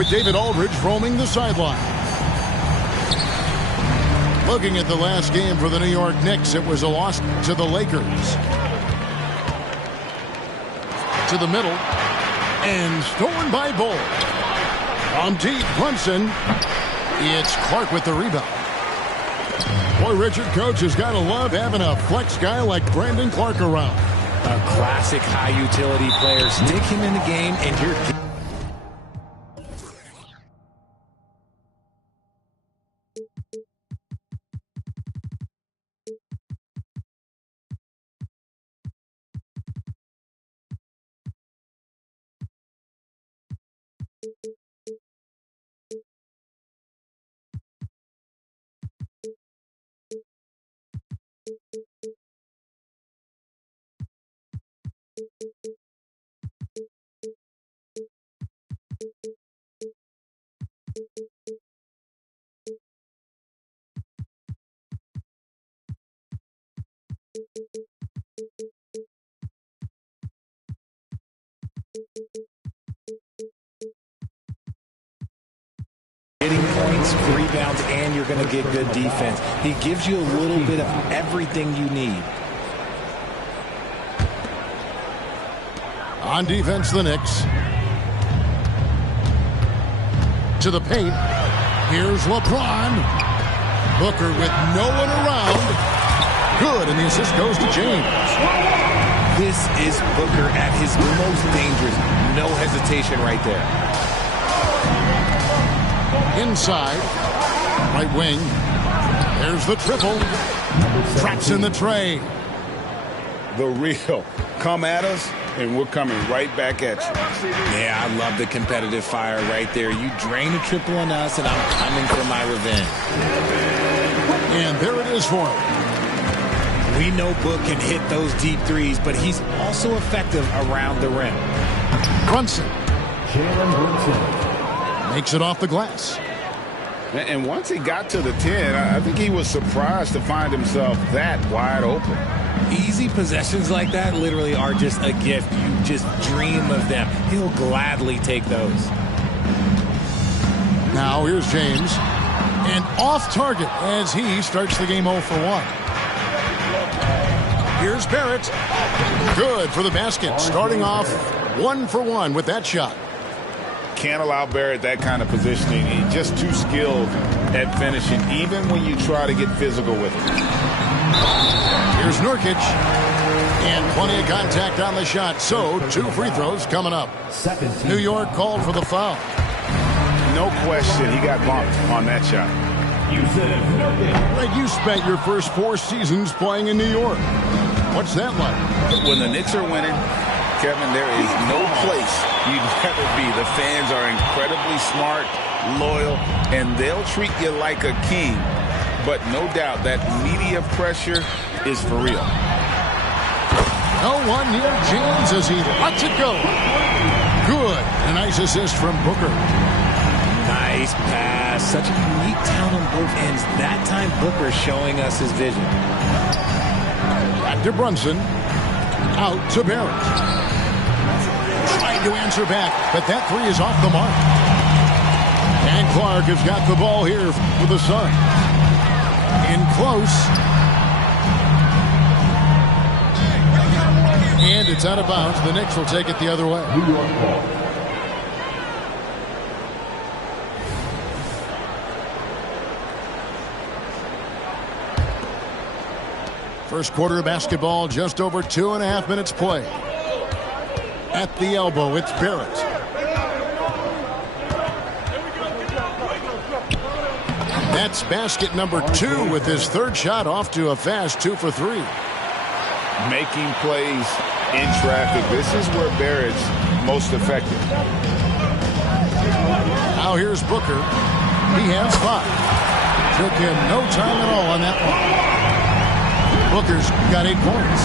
with David Aldridge roaming the sideline. Looking at the last game for the New York Knicks, it was a loss to the Lakers. To the middle, and stolen by Bull. From deep, Brunson. It's Clark with the rebound. Boy, Richard, coach has got to love having a flex guy like Brandon Clark around. A classic high-utility player. Stick him in the game, and you're... Getting points, rebounds, and you're going to get good defense. He gives you a little bit of everything you need. On defense, the Knicks. To the paint. Here's LeBron. Booker with no one around. Good, and the assist goes to James. This is Booker at his most dangerous. No hesitation right there. Inside. Right wing. There's the triple. Traps in the tray. The real. Come at us, and we're coming right back at you. Yeah, I love the competitive fire right there. You drain a triple on us, and I'm coming for my revenge. And there it is for him. We know Book can hit those deep threes, but he's also effective around the rim. Brunson. Jalen Brunson makes it off the glass. And once he got to the 10, I think he was surprised to find himself that wide open. Easy possessions like that literally are just a gift. You just dream of them. He'll gladly take those. Now here's James. And off target as he starts the game 0 for 1. Here's Barrett. Good for the basket. Starting off 1 for 1 with that shot. Can't allow Barrett that kind of positioning. He's just too skilled at finishing, even when you try to get physical with him. Here's Nurkic. And plenty of contact on the shot. So 2 free throws coming up. New York called for the foul. No question, he got bumped on that shot. You spent your first 4 seasons playing in New York. What's that like? When the Knicks are winning, Kevin, there is no place you'd rather be. The fans are incredibly smart, loyal, and they'll treat you like a king. But no doubt that media pressure is for real. No one near James as he lets it go. Good. A nice assist from Booker. Nice pass. Such a unique talent on both ends. That time Booker showing us his vision. Back to Brunson. Out to Barrett. Trying to answer back, but that 3 is off the mark. And Clark has got the ball here for the Suns. In close. And it's out of bounds. The Knicks will take it the other way. New York ball. First quarter of basketball, just over 2.5 minutes play. At the elbow, it's Barrett. That's basket number 2 with his 3rd shot off to a fast 2 for 3. Making plays in traffic. This is where Barrett's most effective. Now here's Booker. He has 5. Took him no time at all on that one. Booker's got 8 points.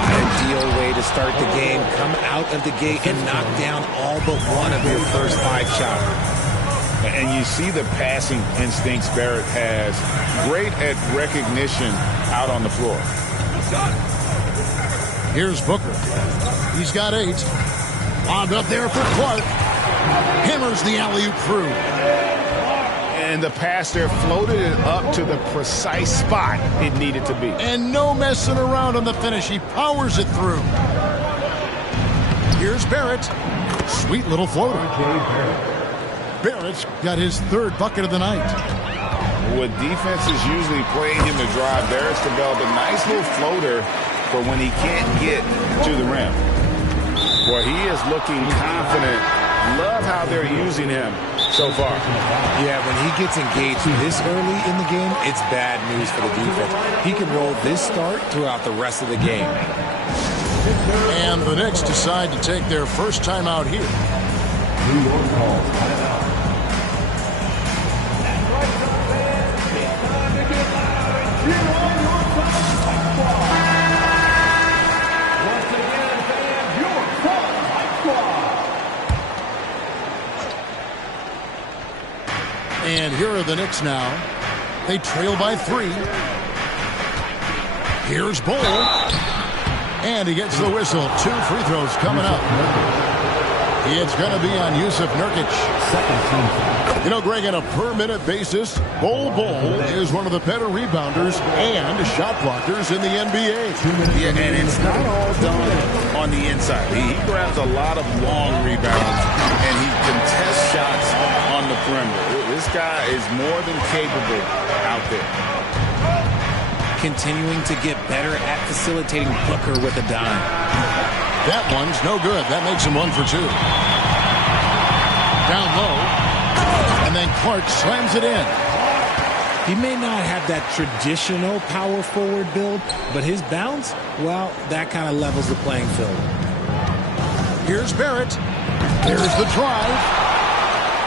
Ideal way to start the game. Come out of the gate and knock down all but one of your first 5 shots. And you see the passing instincts Barrett has. Great at recognition out on the floor. Here's Booker. He's got 8. Lobbed up there for Clark. Hammers the alley-oop through. And the pass there floated it up to the precise spot it needed to be. And no messing around on the finish. He powers it through. Here's Barrett. Sweet little floater. Barrett's got his third bucket of the night. With defenses usually playing him to drive, Barrett's developed a nice little floater for when he can't get to the rim. Boy, he is looking confident. Love how they're using him so far. Yeah, when he gets engaged this early in the game, it's bad news for the defense. He can roll this start throughout the rest of the game. And the Knicks decide to take their first time out here. And here are the Knicks now. They trail by 3. Here's Bol. And he gets the whistle. 2 free throws coming up. It's going to be on Jusuf Nurkic. You know, Greg, on a per-minute basis, Bol is one of the better rebounders and shot blockers in the NBA. Yeah, and it's not all done on the inside. He grabs a lot of long rebounds, and he contests shots on the perimeter. This guy is more than capable out there. Continuing to get better at facilitating Booker with a dime. That one's no good. That makes him 1 for 2. Down low. And then Clark slams it in. He may not have that traditional power forward build, but his bounce, well, that kind of levels the playing field. Here's Barrett. There's the drive.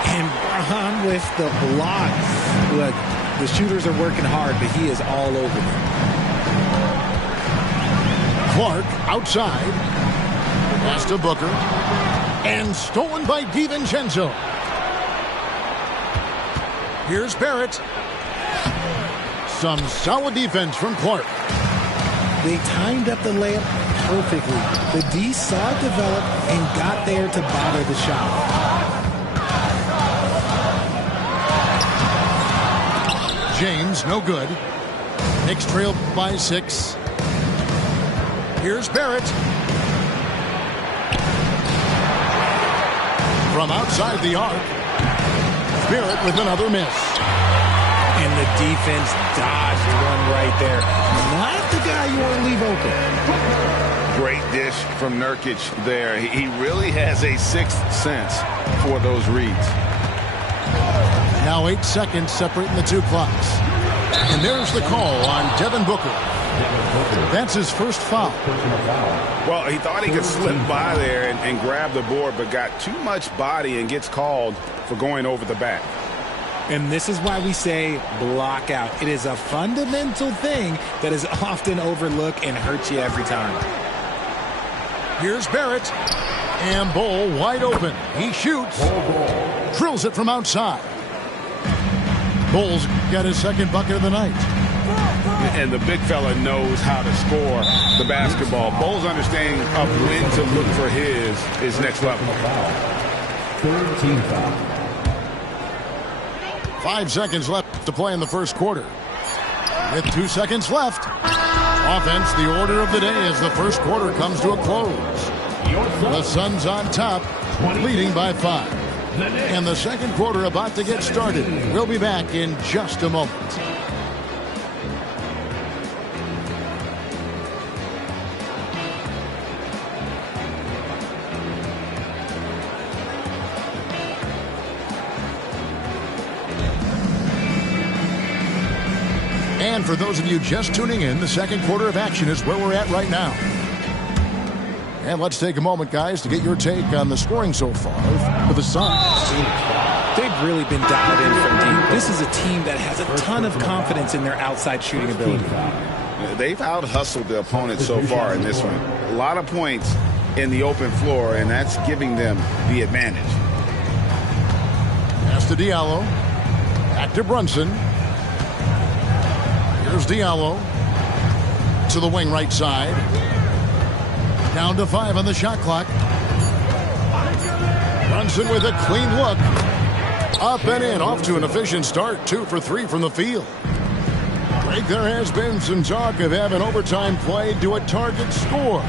And Braun with the block. Look, the shooters are working hard, but he is all over them. Clark outside. Pass to Booker. And stolen by DiVincenzo. Here's Barrett. Some solid defense from Clark. They timed up the layup perfectly. The D saw it develop and got there to bother the shot. James, no good. Knicks trail by 6. Here's Barrett. From outside the arc. Barrett with another miss. And the defense dodged one right there. Not the guy you want to leave open. Great dish from Nurkic there. He really has a sixth sense for those reads. Now 8 seconds separating the 2 clocks. And there's the call on Devin Booker. That's his first foul. Well, he thought he could slip by there and grab the board, but got too much body and gets called for going over the back. And this is why we say block out. It is a fundamental thing that is often overlooked and hurts you every time. Here's Barrett. And Bol wide open. He shoots. Drills it from outside. Bol's got his second bucket of the night. And the big fella knows how to score the basketball. Bol's understanding of when to look for his next level. 5 seconds left to play in the first quarter. With 2 seconds left. Offense, the order of the day as the first quarter comes to a close. The Suns on top, leading by 5. And the second quarter about to get started. We'll be back in just a moment. And for those of you just tuning in, the second quarter of action is where we're at right now. And let's take a moment, guys, to get your take on the scoring so far for the Suns. They've really been dialed in from deep. This is a team that has a ton of confidence in their outside shooting ability. They've out-hustled the opponent so far in this one. A lot of points in the open floor, and that's giving them the advantage. Pass to Diallo. Back to Brunson. Here's Diallo. To the wing right side. Down to 5 on the shot clock. Brunson with a clean look. Up and in, off to an efficient start. 2 for 3 from the field. Greg, there has been some talk of having overtime played to a target score.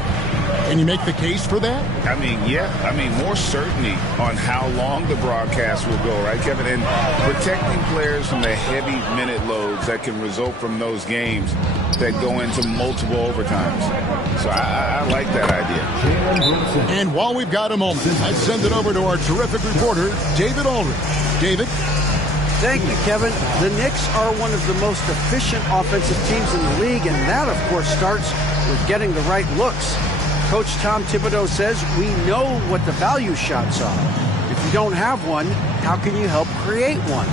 Can you make the case for that? I mean, yeah. I mean, more certainty on how long the broadcast will go, right, Kevin? And protecting players from the heavy minute loads that can result from those games that go into multiple overtimes. So I like that idea. And while we've got a moment, I send it over to our terrific reporter, David Aldridge. David? Thank you, Kevin. The Knicks are one of the most efficient offensive teams in the league, and that, of course, starts with getting the right looks. Coach Tom Thibodeau says we know what the value shots are. If you don't have one, how can you help create one?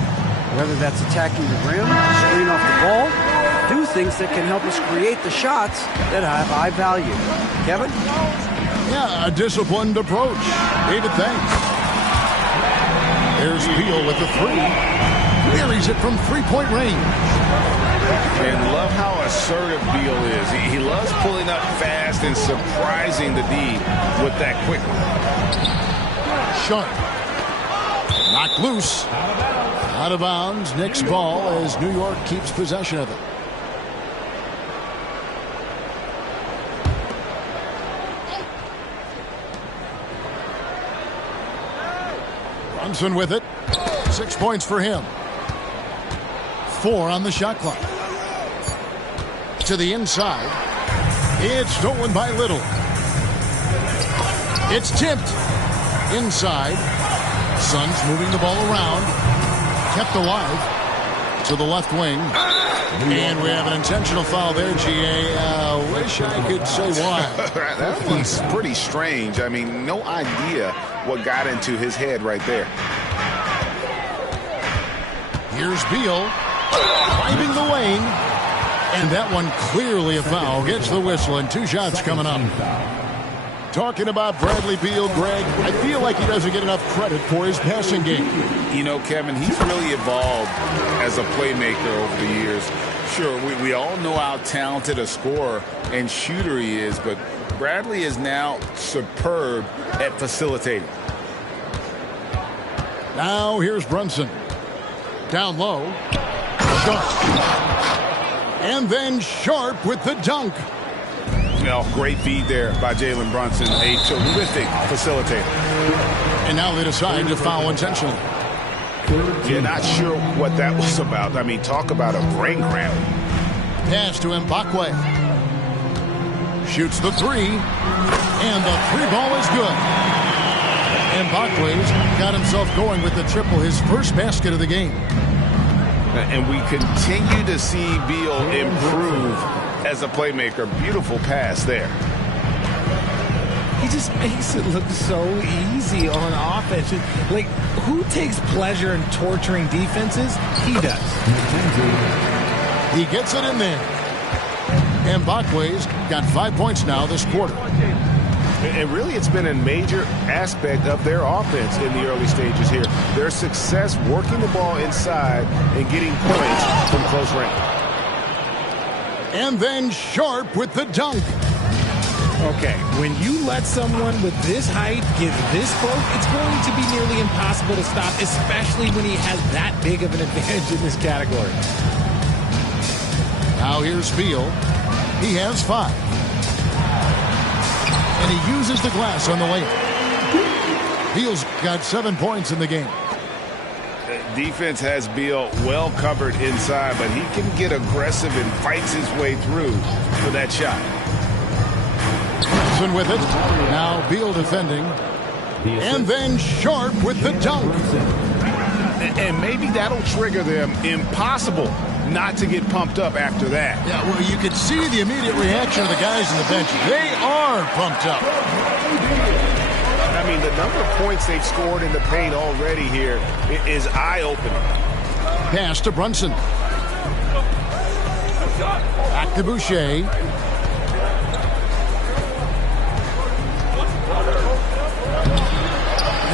Whether that's attacking the rim, screen off the ball, do things that can help us create the shots that have high value. Kevin? Yeah, a disciplined approach. David, thanks. There's Beal with the 3. Buries it from three-point range. And love how assertive Beal is. He loves pulling up fast and surprising the D with that quickness. Sharp. Knocked loose. Out of bounds. Knicks ball as New York keeps possession of it. Brunson with it. 6 points for him. 4 on the shot clock. To the inside. It's stolen by Little. It's tipped. Inside. Suns moving the ball around. Kept alive. To the left wing. And we have an intentional foul there, GA. Wish I could say why. That one's pretty strange. I mean, no idea what got into his head right there. Here's Beal. Driving the lane. And that one clearly a foul. Gets the whistle and 2 shots coming up. Talking about Bradley Beal, Greg, I feel like he doesn't get enough credit for his passing game. You know, Kevin, he's really evolved as a playmaker over the years. Sure, we all know how talented a scorer and shooter he is, but Bradley is now superb at facilitating. Now here's Brunson. Down low. Sharp. And then Sharp with the dunk. You know, great feed there by Jalen Brunson, a terrific facilitator. And now they decide to foul intentionally. You're not sure what that was about. I mean, talk about a brain cramp. Pass to Mbakwe. Shoots the 3. And the 3 ball is good. Mbakwe's got himself going with the triple, his first basket of the game. And we continue to see Beal improve as a playmaker. Beautiful pass there. He just makes it look so easy on offense. Like, who takes pleasure in torturing defenses? He does. He gets it in there. Mbakwe's got 5 points now this quarter. And really, it's been a major aspect of their offense in the early stages here. Their success working the ball inside and getting points from close range. And then Sharp with the dunk. Okay, when you let someone with this height get this close, it's going to be nearly impossible to stop, especially when he has that big of an advantage in this category. Now here's Beal. He has 5. And he uses the glass on the layup. Beal's got 7 points in the game. Defense has Beal well covered inside, but he can get aggressive and fights his way through for that shot. Brunson with it. Now Beal defending. And then Sharp with the dunk. And maybe that'll trigger them. Impossible not to get pumped up after that. Yeah, well, you can see the immediate reaction of the guys in the bench. They are pumped up. I mean, the number of points they've scored in the paint already here is eye-opening. Pass to Brunson. Back to Boucher.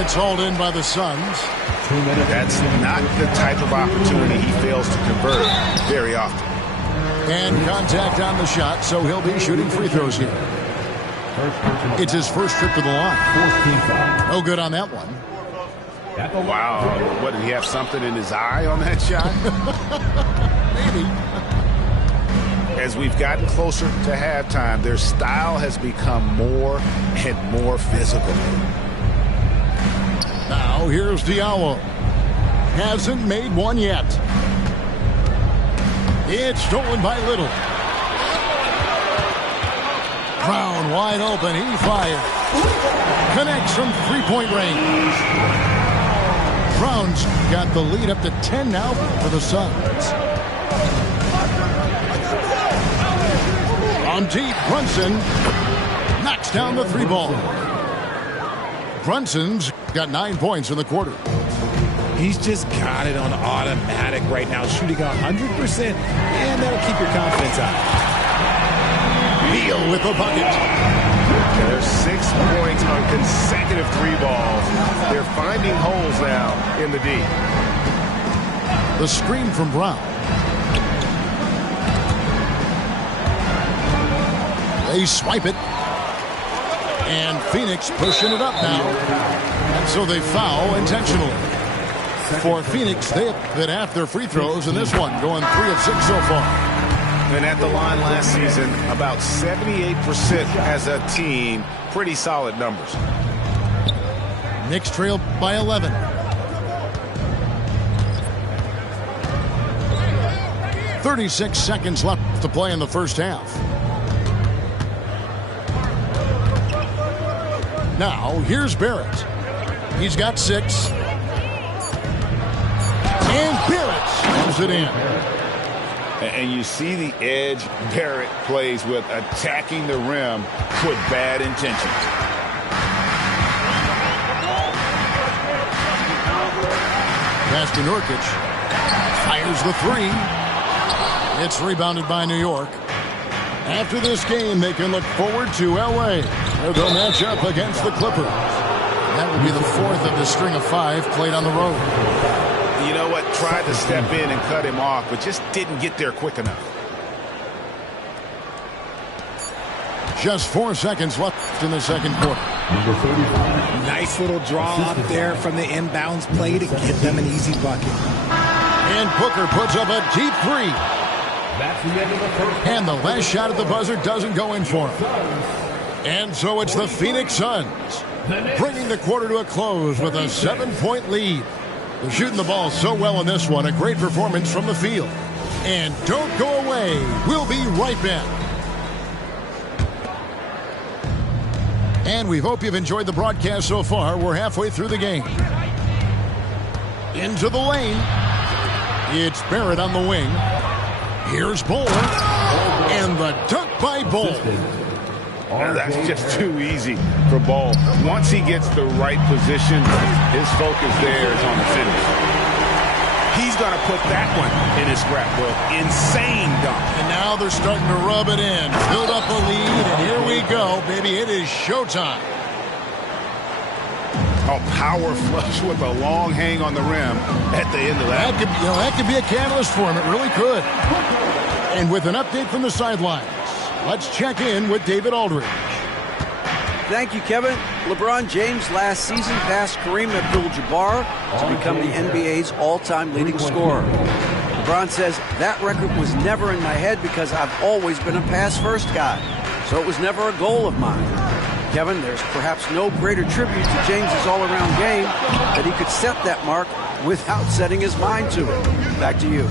It's hauled in by the Suns. That's not the type of opportunity he fails to convert very often. And contact on the shot, so he'll be shooting free throws here. It's his first trip to the line. No good on that one. Wow. What, did he have something in his eye on that shot? Maybe. As we've gotten closer to halftime, their style has become more and more physical. Now here's Diallo. Hasn't made one yet. It's stolen by Little. Brown wide open. He fires. Connects from three-point range. Brown's got the lead up to 10 now for the Suns. On deep, Brunson knocks down the three ball. Brunson's got 9 points in the quarter. He's just got it on automatic right now, shooting 100%, and that'll keep your confidence high. Beal with the bucket. There's 6 points on consecutive three balls. They're finding holes now in the D. The screen from Brown. They swipe it. And Phoenix pushing it up now. And so they foul intentionally. For Phoenix, they have been half their free throws in this one, going 3 of 6 so far. And at the line last season, about 78% as a team. Pretty solid numbers. Knicks trail by 11. .36 seconds left to play in the first half. Now, here's Barrett. He's got 6. And Barrett slams it in. And you see the edge Barrett plays with, attacking the rim with bad intentions. Pass to Nurkic. Fires the 3. It's rebounded by New York. After this game, they can look forward to L.A. They'll match up against the Clippers. That will be the 4th of the string of 5 played on the road. You know what? Tried to step in and cut him off, but just didn't get there quick enough. Just 4 seconds left in the second quarter. Nice little draw up there from the inbounds play to get them an easy bucket. And Booker puts up a deep 3. And the last shot at the buzzer doesn't go in for him. And so it's the Phoenix Suns bringing the quarter to a close with a 7-point lead. They're shooting the ball so well in this one. A great performance from the field. And don't go away. We'll be right back. And we hope you've enjoyed the broadcast so far. We're halfway through the game. Into the lane. It's Barrett on the wing. Here's Bull. And the dunk by Bull. Oh, that's just too easy for Ball. Once he gets the right position, his focus there is on the finish. He's going to put that one in his scrapbook. Insane dunk. And now they're starting to rub it in. Build up a lead, and here we go, baby. It is showtime. A power flush with a long hang on the rim at the end of that. That could be a catalyst for him. It really could. And with an update from the sidelines, let's check in with David Aldridge. Thank you, Kevin. LeBron James last season passed Kareem Abdul-Jabbar to become the NBA's all-time leading scorer. LeBron says, that record was never in my head because I've always been a pass-first guy, so it was never a goal of mine. Kevin, there's perhaps no greater tribute to James's all-around game that he could set that mark without setting his mind to it. Back to you.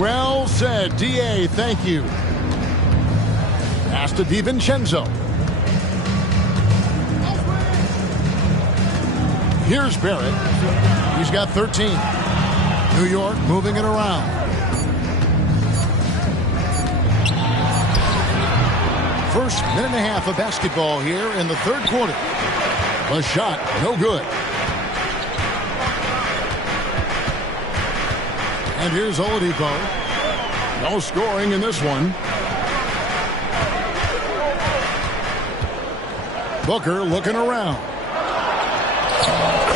Well said, D.A. Thank you. Pass to DiVincenzo. Here's Barrett. He's got 13. New York moving it around. First minute and a half of basketball here in the third quarter. The shot, no good. And here's Oladipo. No scoring in this one. Booker looking around.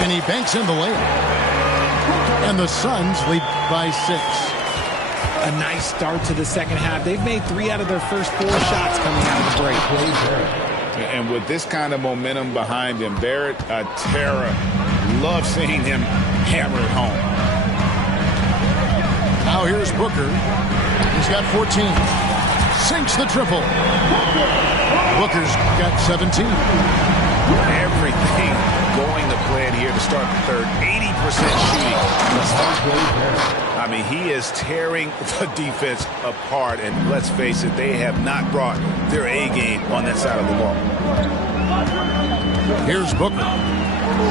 And he banks in the layup. And the Suns lead by 6. A nice start to the second half. They've made 3 out of their first 4 shots coming out of the break. And with this kind of momentum behind him, Barrett, a terror love seeing him hammer it home. Now here's Booker. He's got 14. Sinks the triple. Booker's got 17. Everything going to plan here to start the third. 80% shooting. I mean, he is tearing the defense apart. And let's face it, they have not brought their A game on that side of the ball. Here's Booker.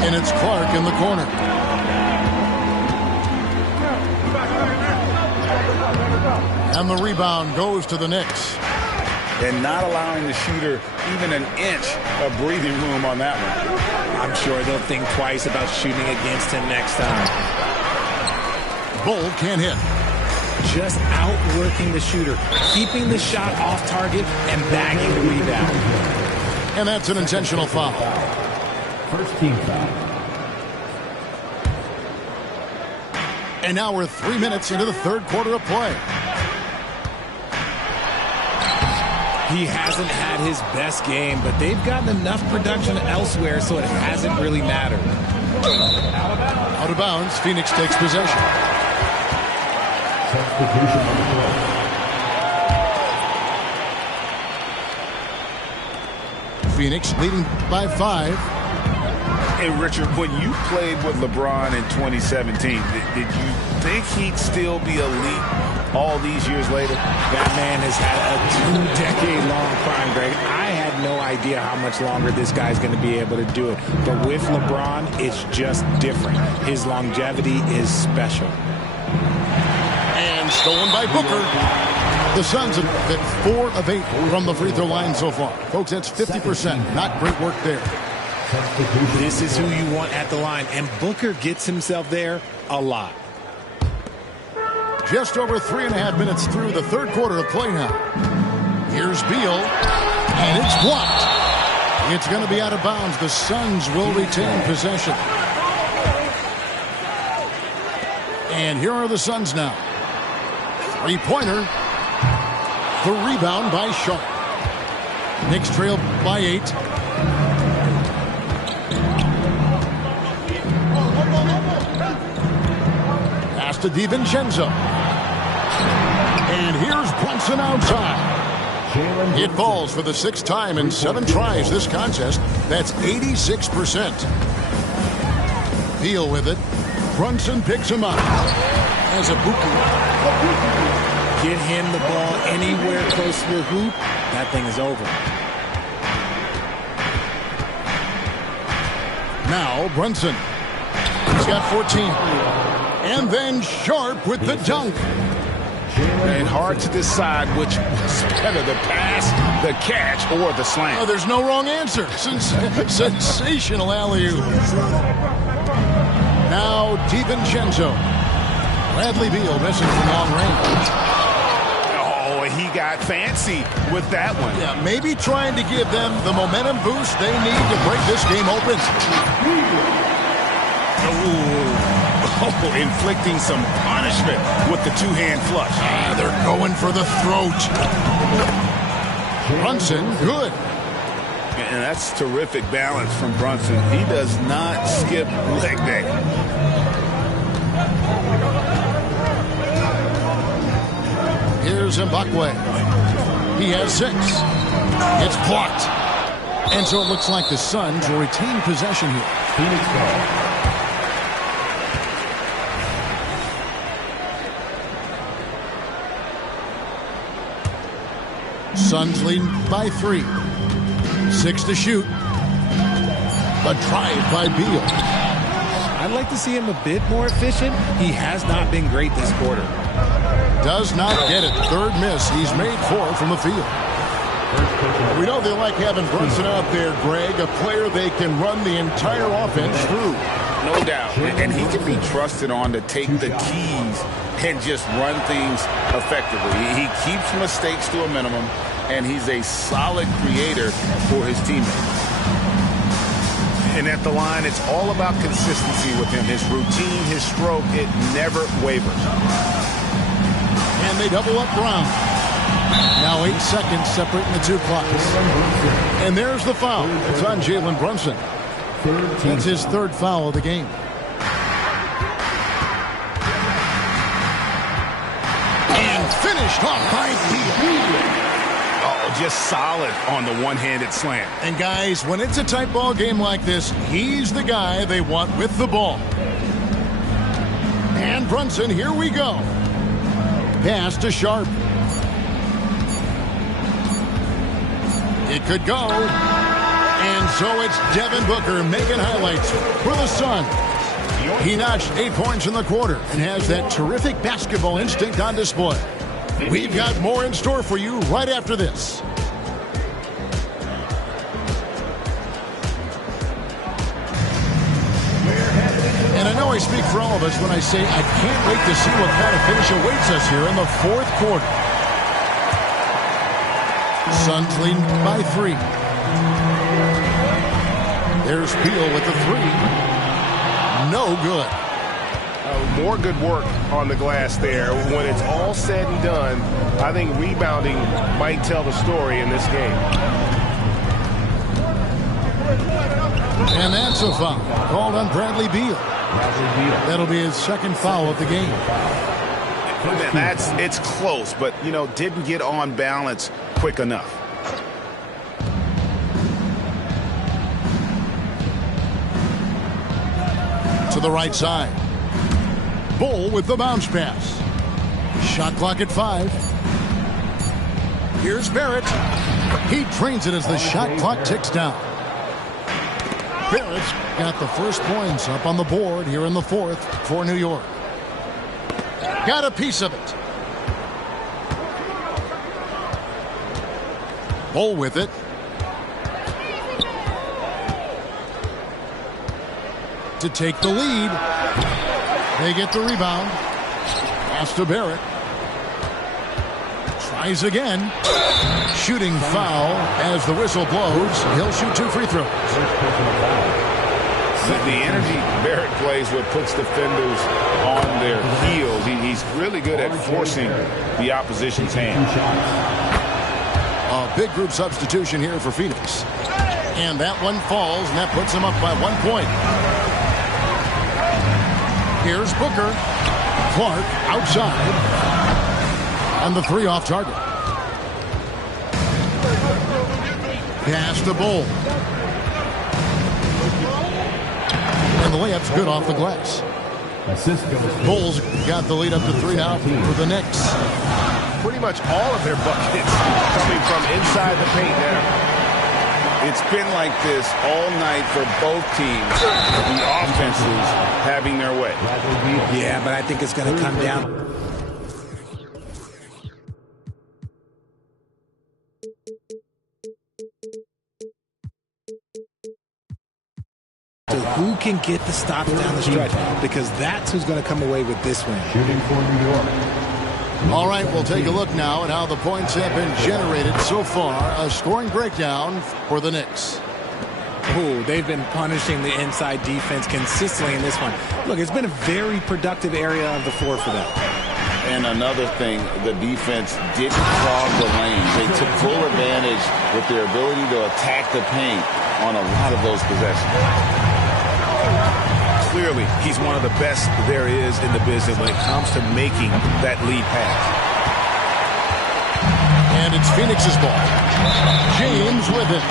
And it's Clark in the corner. And the rebound goes to the Knicks. And not allowing the shooter even an inch of breathing room on that one. I'm sure they'll think twice about shooting against him next time. Bull can't hit. Just outworking the shooter, keeping the shot off target and bagging the rebound. And that's an intentional foul. First team foul. And now we're 3 minutes into the third quarter of play. He hasn't had his best game, but they've gotten enough production elsewhere, so it hasn't really mattered. Out of bounds, Phoenix takes possession. Substitution on the play. Phoenix leading by 5. Hey, Richard, when you played with LeBron in 2017, did you think he'd still be elite all these years later? That man has had a 2-decade-long prime, Greg. I had no idea how much longer this guy's going to be able to do it. But with LeBron, it's just different. His longevity is special. And stolen by Booker. The Suns have hit 4 of 8 from the free throw line so far. Folks, that's 50%. Not great work there. This is who you want at the line, and Booker gets himself there a lot. Just over 3.5 minutes through the third quarter of play now. Here's Beal, and it's blocked. It's going to be out of bounds. The Suns will retain possession. And here are the Suns now. Three-pointer. The rebound by Sharp. Knicks trail by 8. Pass to DiVincenzo. And here's Brunson outside. It falls for the 6th time in 7 tries this contest. That's 86%. Beal with it. Brunson picks him up. As a Buki. Get him the ball anywhere close to the hoop, that thing is over. Now Brunson. He's got 14. And then Sharp with the dunk. And hard to decide which was better, the pass, the catch, or the slam. Oh, there's no wrong answer. Sensational alley-oop. Now DiVincenzo. Bradley Beal missing from long range. Oh, he got fancy with that one. Yeah, maybe trying to give them the momentum boost they need to break this game open. Oh, inflicting some punishment with the two-hand flush. They're going for the throat. Brunson, good. And that's terrific balance from Brunson. He does not skip leg day. Here's Mbakwe. He has 6. It's blocked. And so it looks like the Suns will retain possession here. Phoenix ball. Suns leading by 3. 6 to shoot. A drive by Beal. I'd like to see him a bit more efficient. He has not been great this quarter. Does not get it. Third miss. He's made 4 from the field. We know they like having Brunson out there, Greg, a player they can run the entire offense through. No doubt. And he can be trusted on to take the keys and just run things effectively. He keeps mistakes to a minimum, and he's a solid creator for his teammates. And at the line, it's all about consistency with him. His routine, his stroke, it never wavers. And they double up Brown. Now 8 seconds separating the 2 clocks. And there's the foul. It's on Jalen Brunson. That's his third foul of the game. And finished off by Beal. Oh, just solid on the one-handed slam. And guys, when it's a tight ball game like this, he's the guy they want with the ball. And Brunson, here we go. Pass to Sharp. It could go. And so it's Devin Booker making highlights for the Suns. He notched 8 points in the quarter and has that terrific basketball instinct on display. We've got more in store for you right after this. And I know I speak for all of us when I say I can't wait to see what kind of finish awaits us here in the fourth quarter. Suns leading by 3. There's Beal with the 3. No good. More good work on the glass there. When it's all said and done, I think rebounding might tell the story in this game. And that's a foul called on Bradley Beal. That'll be his second foul of the game. It's close, but, didn't get on balance quick enough. To the right side. Bull with the bounce pass. Shot clock at 5. Here's Barrett. He trains it as the shot clock ticks down. Barrett's got the first points up on the board here in the fourth for New York. Got a piece of it. Bull with it. To take the lead. They get the rebound. Pass to Barrett. Tries again. Shooting foul as the whistle blows. He'll shoot 2 free throws. The energy Barrett plays with puts defenders on their heels. He's really good at forcing the opposition's hand. A big group substitution here for Phoenix. And that one falls, and that puts them up by 1 point. Here's Booker. Clark outside. And the 3 off target. Pass to Bull. And the layup's good off the glass. Bulls got the lead up to 3 now for the Knicks. Pretty much all of their buckets coming from inside the paint there. It's been like this all night for both teams. The offenses having their way. Yeah, but I think it's going to come down to who can get the stops down the stretch, because that's who's going to come away with this win. Shooting for New York. All right, we'll take a look now at how the points have been generated so far. A scoring breakdown for the Knicks. Ooh, they've been punishing the inside defense consistently in this one. Look, it's been a very productive area of the floor for them. And another thing, the defense didn't clog the lanes. They took full advantage with their ability to attack the paint on a lot of those possessions. Clearly, he's one of the best there is in the business when it comes to making that lead pass. And it's Phoenix's ball. James with it.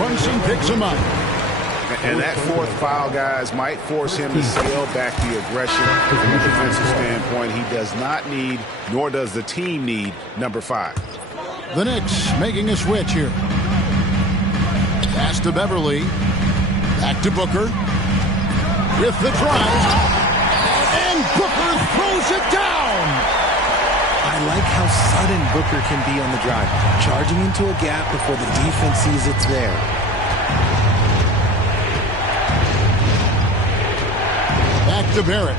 Brunson picks him up. And that 4th foul, guys, might force him to scale back the aggression from a defensive standpoint. He does not need, nor does the team need, number 5. The Knicks making a switch here. Pass to Beverly. Back to Booker. With the drive. And Booker throws it down. I like how sudden Booker can be on the drive, charging into a gap before the defense sees it's there. Back to Barrett.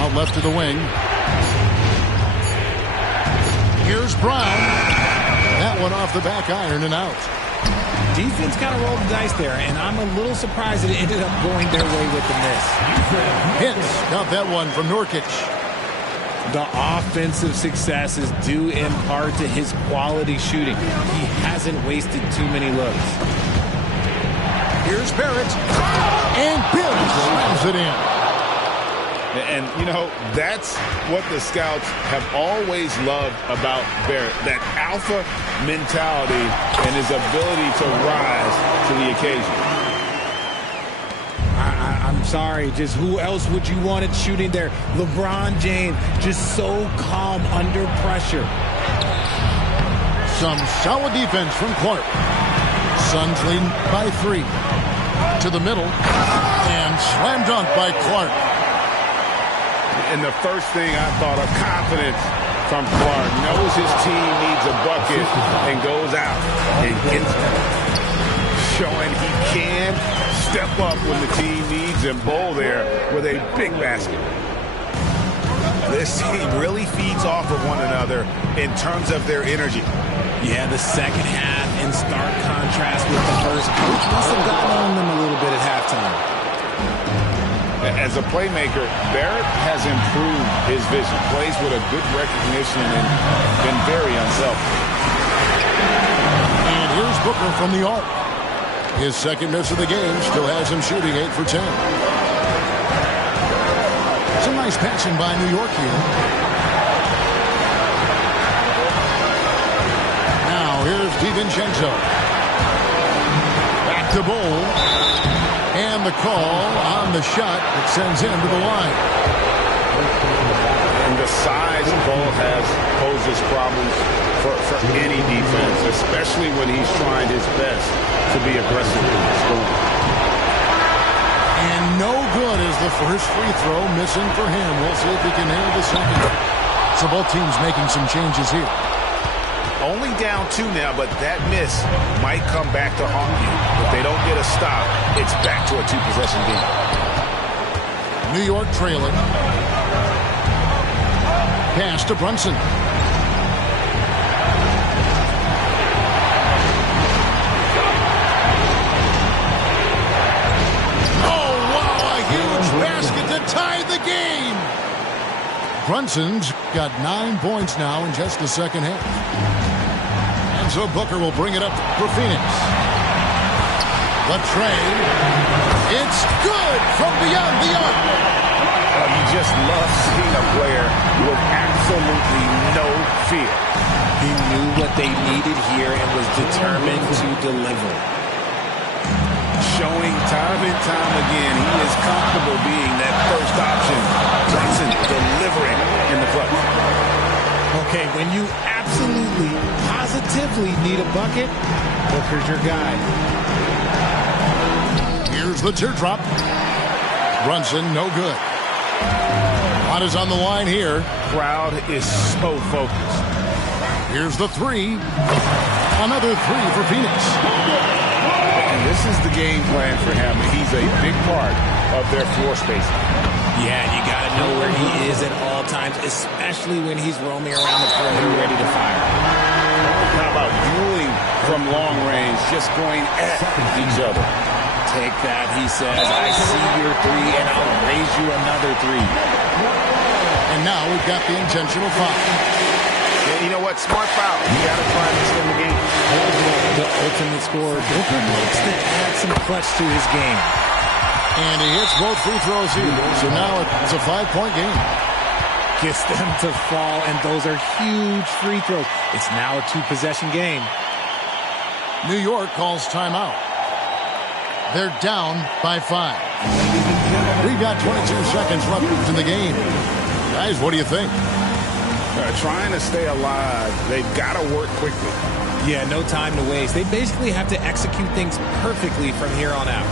Out left to the wing. Here's Brown. That one off the back iron and out. Defense kind of rolled the dice there, and I'm a little surprised that it ended up going their way with the miss. Hits got that one from Nurkic. The offensive success is due in part to his quality shooting. He hasn't wasted too many looks. Here's Barrett. And Bill slams it in. And, you know, that's what the scouts have always loved about Barrett, that alpha mentality and his ability to rise to the occasion. I'm sorry, just who else would you want it shooting there? LeBron James, just so calm under pressure. Some solid defense from Clark. Suns lead by 3. To the middle. And slam dunk by Clark. And the first thing I thought of, confidence from Clark. Knows his team needs a bucket and goes out and gets it. Showing he can step up when the team needs him. Bowl there with a big basket. This team really feeds off of one another in terms of their energy. Yeah, the second half in stark contrast with the first. Coach must have gotten on them a little bit at halftime. As a playmaker, Barrett has improved his vision. Plays with a good recognition and been very unselfish. And here's Booker from the arc. His second miss of the game still has him shooting 8 for 10. Some nice passing by New York here. Now here's DiVincenzo. Back to Bol. And the call on the shot that sends him to the line. And the size Bol has poses problems for any defense, especially when he's trying his best to be aggressive in the score. And no good is the first free throw, missing for him. We'll see if he can nail the second. So both teams making some changes here. Only down 2 now, but that miss might come back to haunt you. If they don't get a stop, it's back to a 2-possession game. New York trailing. Pass to Brunson. Oh, wow, a huge basket to tie the game. Brunson's got 9 points now in just the second half. And so Booker will bring it up for Phoenix. The trade. It's good from beyond the arc. You just love seeing a player with absolutely no fear. He knew what they needed here and was determined to deliver. Showing time and time again he is comfortable being that first option. Brunson delivering in the clutch. Okay, when you absolutely, positively need a bucket, Booker's your guy. Here's the teardrop. Brunson, no good. What is on the line here? Crowd is so focused. Here's the 3. Another 3 for Phoenix. And this is the game plan for him. He's a big part of their floor spacing. Yeah, you got to know where he is at all times, especially when he's roaming around the perimeter ready to fire. How about dueling from long range, just going at each other? Take that, he says. I see your 3, and I'll raise you another 3. And now we've got the intentional foul. And you know what? Smart foul. You got to try and extend the game. The ultimate scorer. Booker looks to add some clutch to his game. And he hits both free throws here. So now it's a 5-point game. Gets them to fall, and those are huge free throws. It's now a 2-possession game. New York calls timeout. They're down by 5. We've got 22 seconds left in the game. Guys, what do you think? Trying to stay alive, they've got to work quickly. Yeah, no time to waste. They basically have to execute things perfectly from here on out.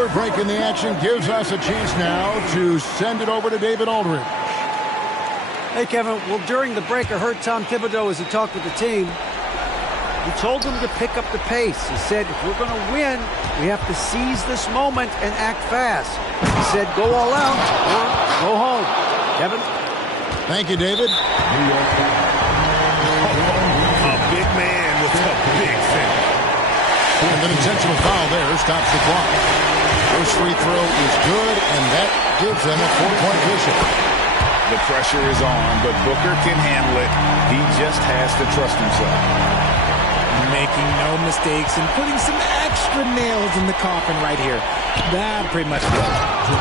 Stewart breaking the action gives us a chance now to send it over to David Aldridge. Hey, Kevin. Well, during the break, I heard Tom Thibodeau as he talked with the team. He told them to pick up the pace. He said, if we're going to win, we have to seize this moment and act fast. He said, go all out or go home. Kevin? Thank you, David. A big man with a big finish. And an intentional foul there stops the clock. First free throw is good, and that gives them a 4-point cushion. The pressure is on, but Booker can handle it. He just has to trust himself. Making no mistakes and putting some extra nails in the coffin right here. That pretty much does it.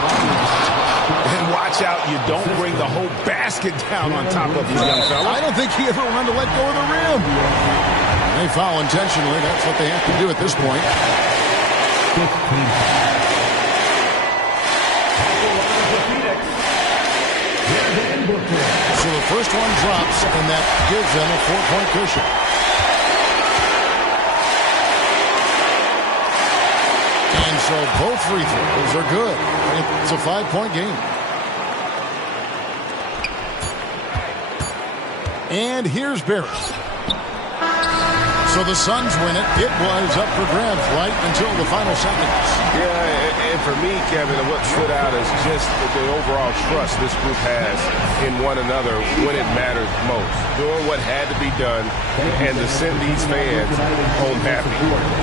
And watch out, you don't bring the whole basket down on top of you, young fella. I don't think he ever wanted to let go of the rim. They foul intentionally. That's what they have to do at this point. So the first one drops, and that gives them a 4-point cushion. And so both free throws are good. It's a 5-point game. And here's Barrett. So the Suns win it. It was up for grabs right until the final seconds. Yeah, and for me, Kevin, what stood out is just the overall trust this group has in one another when it matters most. Doing what had to be done and to send these fans home happy.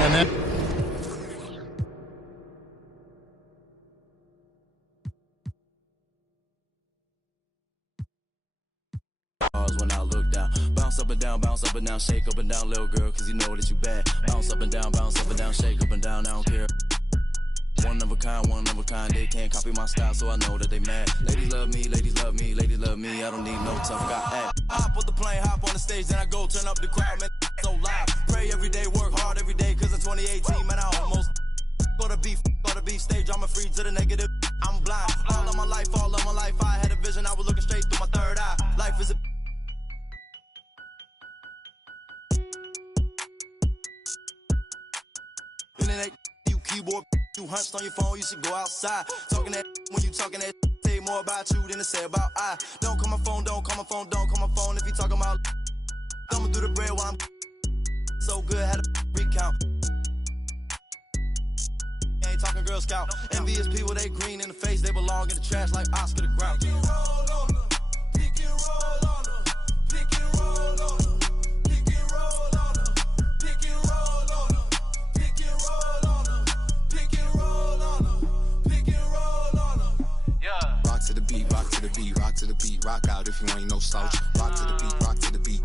And then when I look down, bounce up and down, shake up and down, little girl, cause you know that you bad. Bounce up and down, shake up and down, I don't care. One of a kind, they can't copy my style, so I know that they mad. Ladies love me, I don't need no tough guy act. I hop on the plane, hop on the stage, then I go turn up the crowd, man, so loud. Pray every day, work hard every day, cause in 2018, man, I almost gotta be stage, I'm a free to the negative, I'm blind. All of my life, I had a vision, I was looking straight through my third eye. Life is a internet, you keyboard, you hunched on your phone, you should go outside. Talking that when you talking that, say more about you than to say about I. Don't call my phone, if you talking about thumbing through the bread while I'm so good, had a recount. Ain't talking Girl Scout. Envious people, they green in the face, they belong in the trash like Oscar the Grouch. Pick and roll on them, pick and roll on them, pick and roll on them, pick and roll on them, pick and roll on them, pick and roll on them, pick and roll on them, pick and roll on them. Yeah. Rock to the beat, rock to the beat, rock to the beat, rock out if you ain't no slouch. Rock to the beat, rock to the beat.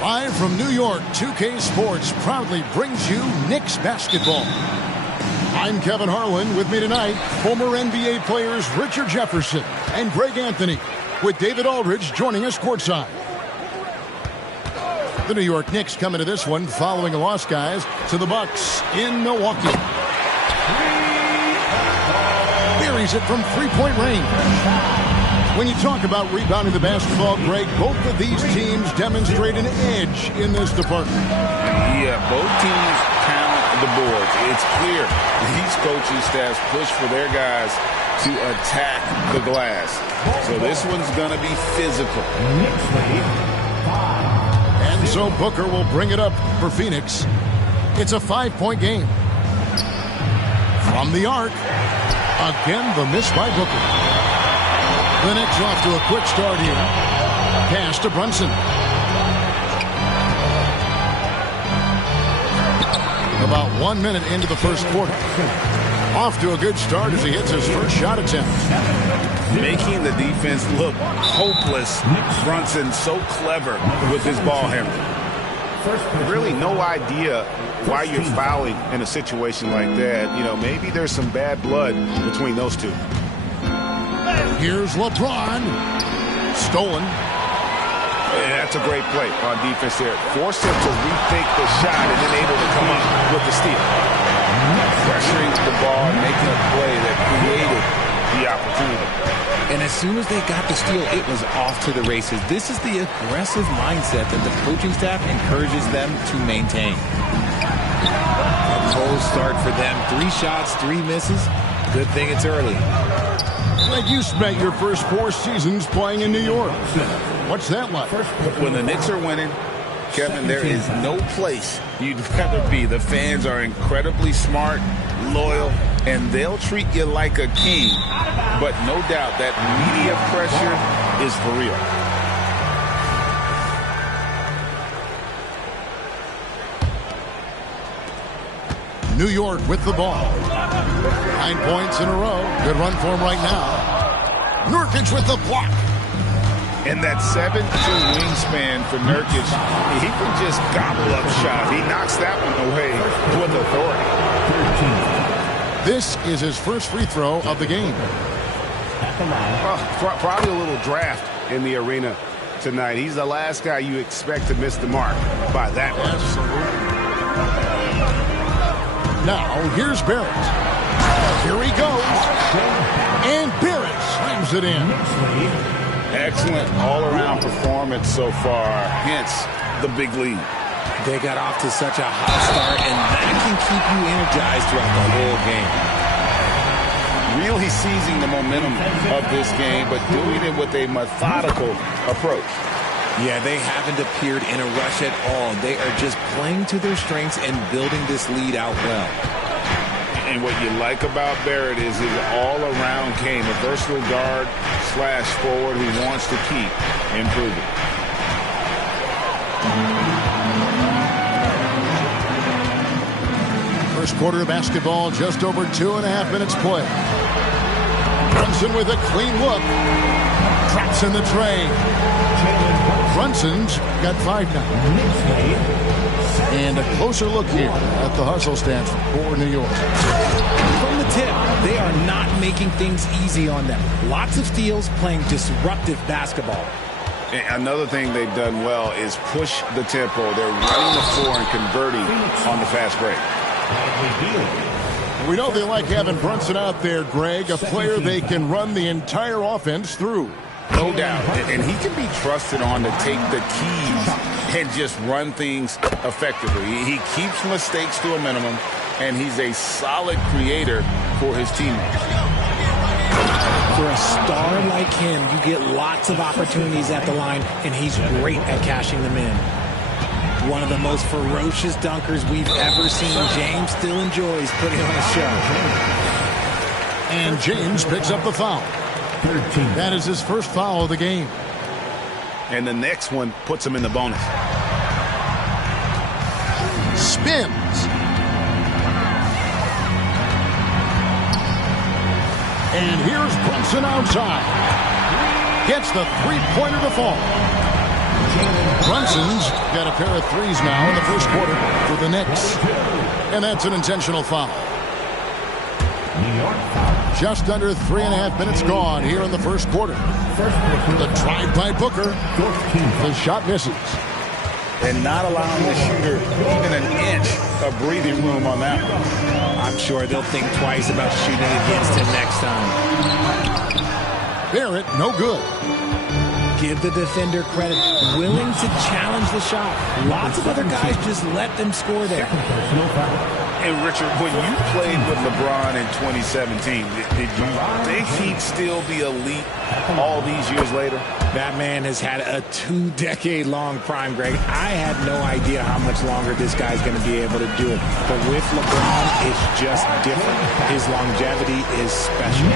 Live from New York, 2K Sports proudly brings you Knicks basketball. I'm Kevin Harlan. With me tonight, former NBA players Richard Jefferson and Greg Anthony, with David Aldridge joining us courtside. The New York Knicks come into this one following a loss, guys, to the Bucks in Milwaukee. Buries it from three-point range. When you talk about rebounding the basketball, Greg, both of these teams demonstrate an edge in this department. Yeah, both teams pound the boards. It's clear these coaching staffs push for their guys to attack the glass. So this one's going to be physical. And so Booker will bring it up for Phoenix. It's a 5-point game. From the arc, again the miss by Booker. The Knicks off to a quick start here. Pass to Brunson. About 1 minute into the first quarter. Off to a good start as he hits his first shot attempt. Making the defense look hopeless. Brunson so clever with his ball handling. Really no idea why you're fouling in a situation like that. You know, maybe there's some bad blood between those two. Here's LeBron. stolen. And that's a great play on defense there. Forced him to rethink the shot and then able to come up with the steal. Pressuring the ball and making a play that created the opportunity. And as soon as they got the steal, it was off to the races. This is the aggressive mindset that the coaching staff encourages them to maintain. A cold start for them. 3 shots, 3 misses. Good thing it's early. Like you spent your first 4 seasons playing in New York. What's that like? When the Knicks are winning, Kevin, there is no place you'd rather be. The fans are incredibly smart, loyal, and they'll treat you like a king. But no doubt that media pressure is for real. New York with the ball. 9 points in a row. Good run for him right now. Nurkic with the block. And that 7'2" wingspan for Nurkic, he can just gobble up shots. He knocks that one away with authority. 13. This is his first free throw of the game. Probably a little draft in the arena tonight. He's the last guy you expect to miss the mark by that much. Now, here's Barrett. Here he goes. And Barrett slams it in. Excellent all-around performance so far, hence the big lead. They got off to such a hot start, and that can keep you energized throughout the whole game. Really seizing the momentum of this game, but doing it with a methodical approach. Yeah, they haven't appeared in a rush at all. They are just playing to their strengths and building this lead out well. And what you like about Barrett is his all-around game, a versatile guard / forward who wants to keep improving. First quarter of basketball, just over 2.5 minutes play. Brunson with a clean look. Traps in the tray. Brunson's got 5 now. And a closer look here at the hustle stance for New York. From the tip, they are not making things easy on them. Lots of steals, playing disruptive basketball. And another thing they've done well is push the tempo. They're running the floor and converting on the fast break. We know they like having Brunson out there, Greg, a player they can run the entire offense through. No doubt. And he can be trusted on to take the keys and just run things effectively. He keeps mistakes to a minimum, and he's a solid creator for his teammates. For a star like him, you get lots of opportunities at the line, and he's great at cashing them in. One of the most ferocious dunkers we've ever seen. James still enjoys putting on a show. And James picks up the foul. 13. That is his first foul of the game. And the next one puts him in the bonus. Spins. And here's Brunson outside. Gets the three-pointer to fall. Brunson's got a pair of threes now in the first quarter for the Knicks. And that's an intentional foul. Just under 3.5 minutes gone here in the first quarter. The drive by Booker. The shot misses. And not allowing the shooter even an inch of breathing room on that one. I'm sure they'll think twice about shooting against him next time. Barrett, no good. Give the defender credit. Willing to challenge the shot. Lots of other guys just let them score there. And Richard, when you played with LeBron in 2017, did you think he'd still be elite all these years later? That man has had a 2-decade-long prime, Greg. I had no idea how much longer this guy's going to be able to do it. But with LeBron, it's just different. His longevity is special.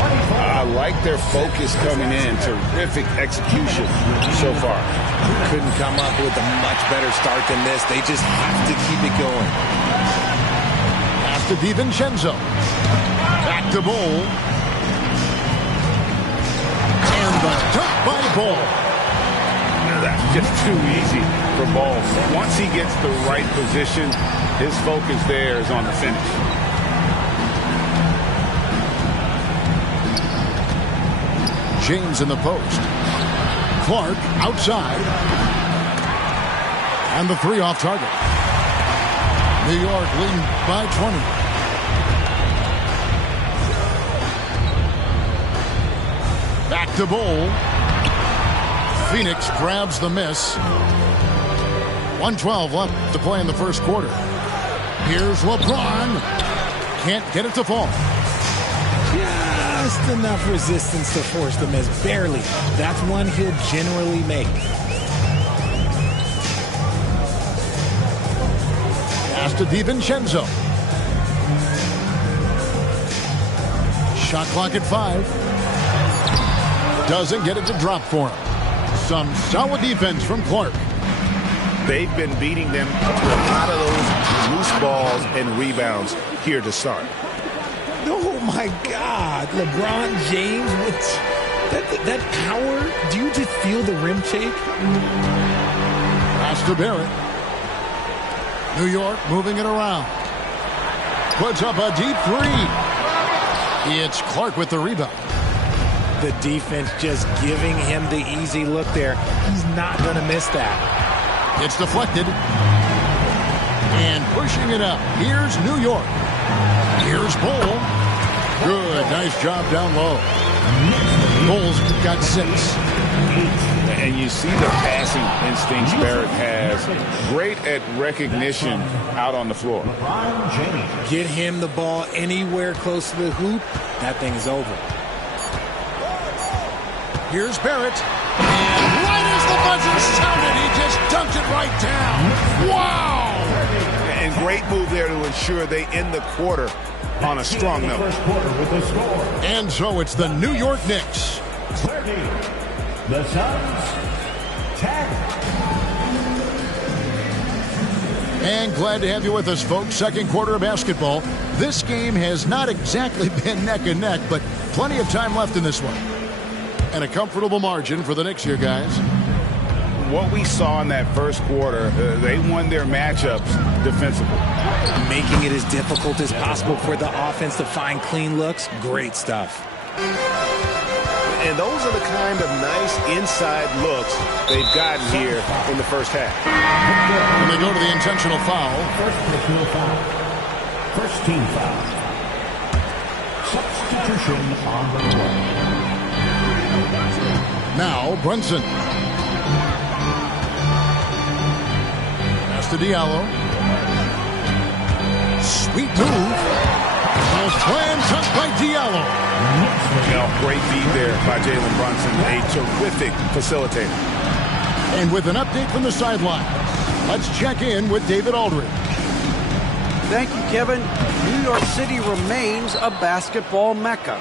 I like their focus coming in. Terrific execution so far. Couldn't come up with a much better start than this. They just have to keep it going. Pass to DiVincenzo. Back to Bol. And the dunk by Bol. That's just too easy for Bol. Once he gets the right position, his focus there is on the finish. James in the post. Clark outside. And the three off target. New York leading by 20. Back to Bowl. Phoenix grabs the miss. 1:12 left to play in the first quarter. Here's LeBron. Can't get it to fall. Just enough resistance to force the miss. Barely. That's one he'll generally make. Pass to DiVincenzo. Shot clock at 5. Doesn't get it to drop for him. Some solid defense from Clark. They've been beating them to a lot of those loose balls and rebounds here to start. Oh, my God. LeBron James with that power. Do you just feel the rim shake? Pass to Barrett. New York moving it around. Puts up a deep three. It's Clark with the rebound. The defense just giving him the easy look there. He's not going to miss that. It's deflected. And pushing it up. Here's New York. Here's Bull. Good. Nice job down low. Bull's got 6. And you see the passing instincts Barrett has. Great at recognition out on the floor. Get him the ball anywhere close to the hoop. That thing is over. Here's Barrett. And right as the buzzer sounded, he just dunked it right down. Wow! And great move there to ensure they end the quarter on a strong note. And so it's the New York Knicks. The Suns 10. And glad to have you with us, folks. Second quarter of basketball. This game has not exactly been neck and neck, but plenty of time left in this one. And a comfortable margin for the Knicks here, guys. What we saw in that first quarter, they won their matchups defensively. Making it as difficult as possible for the offense to find clean looks. Great stuff. And those are the kind of nice inside looks they've gotten here in the first half. And they go to the intentional foul. First personal foul. First team foul. Substitution on the play. Now Brunson. Pass to Diallo. Sweet move. Slam dunk by Diallo. Great feed there by Jalen Brunson. A terrific facilitator. And with an update from the sideline, let's check in with David Aldridge. Thank you, Kevin. New York City remains a basketball mecca.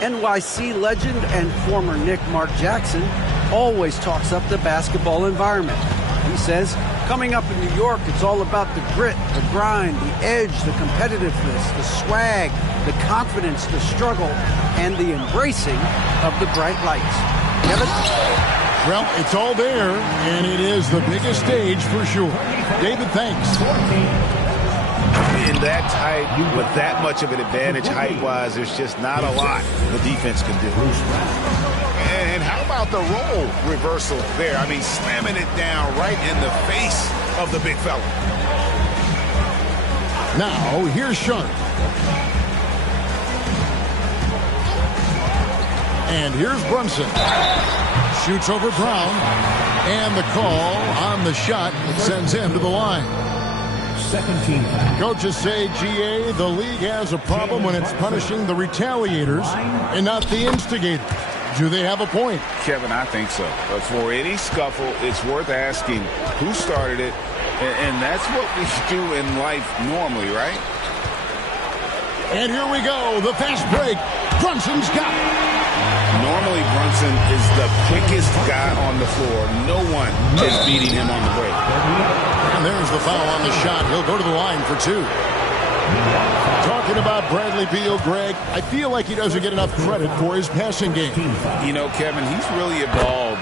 NYC legend and former Knick Mark Jackson always talks up the basketball environment. He says, coming up in New York, it's all about the grit, the grind, the edge, the competitiveness, the swag, the confidence, the struggle, and the embracing of the bright lights. Kevin? Well, it's all there, and it is the biggest stage for sure. David, thanks. In that tight, with that much of an advantage height-wise, there's just not a lot the defense can do. And how about the role reversal there? I mean, slamming it down right in the face of the big fella. Now, here's Sharp. And here's Brunson. Shoots over Brown. And the call on the shot sends him to the line. Second team foul. Coaches say, GA, the league has a problem when it's punishing the retaliators and not the instigators. Do they have a point? Kevin, I think so. But for any scuffle, it's worth asking who started it. And that's what we do in life normally, right? And here we go. The fast break. Brunson's got it. Normally, Brunson is the quickest guy on the floor. No one is beating him on the break. And there's the foul on the shot. He'll go to the line for 2. Talking about Bradley Beal, Greg, I feel like he doesn't get enough credit for his passing game. You know, Kevin, he's really evolved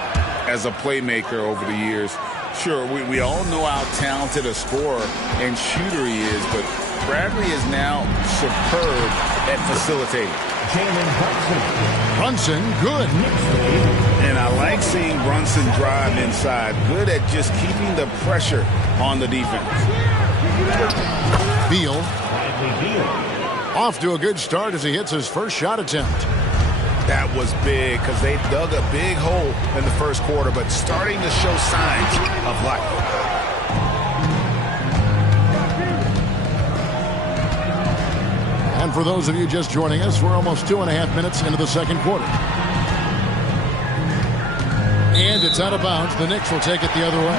as a playmaker over the years. Sure, we all know how talented a scorer and shooter he is, but Bradley is now superb at facilitating. Brunson, good. And I like seeing Brunson drive inside. Good at just keeping the pressure on the defense. Beal. Off to a good start as he hits his first shot attempt. That was big because they dug a big hole in the first quarter, but starting to show signs of life. And for those of you just joining us, we're almost 2.5 minutes into the second quarter. And it's out of bounds. The Knicks will take it the other way.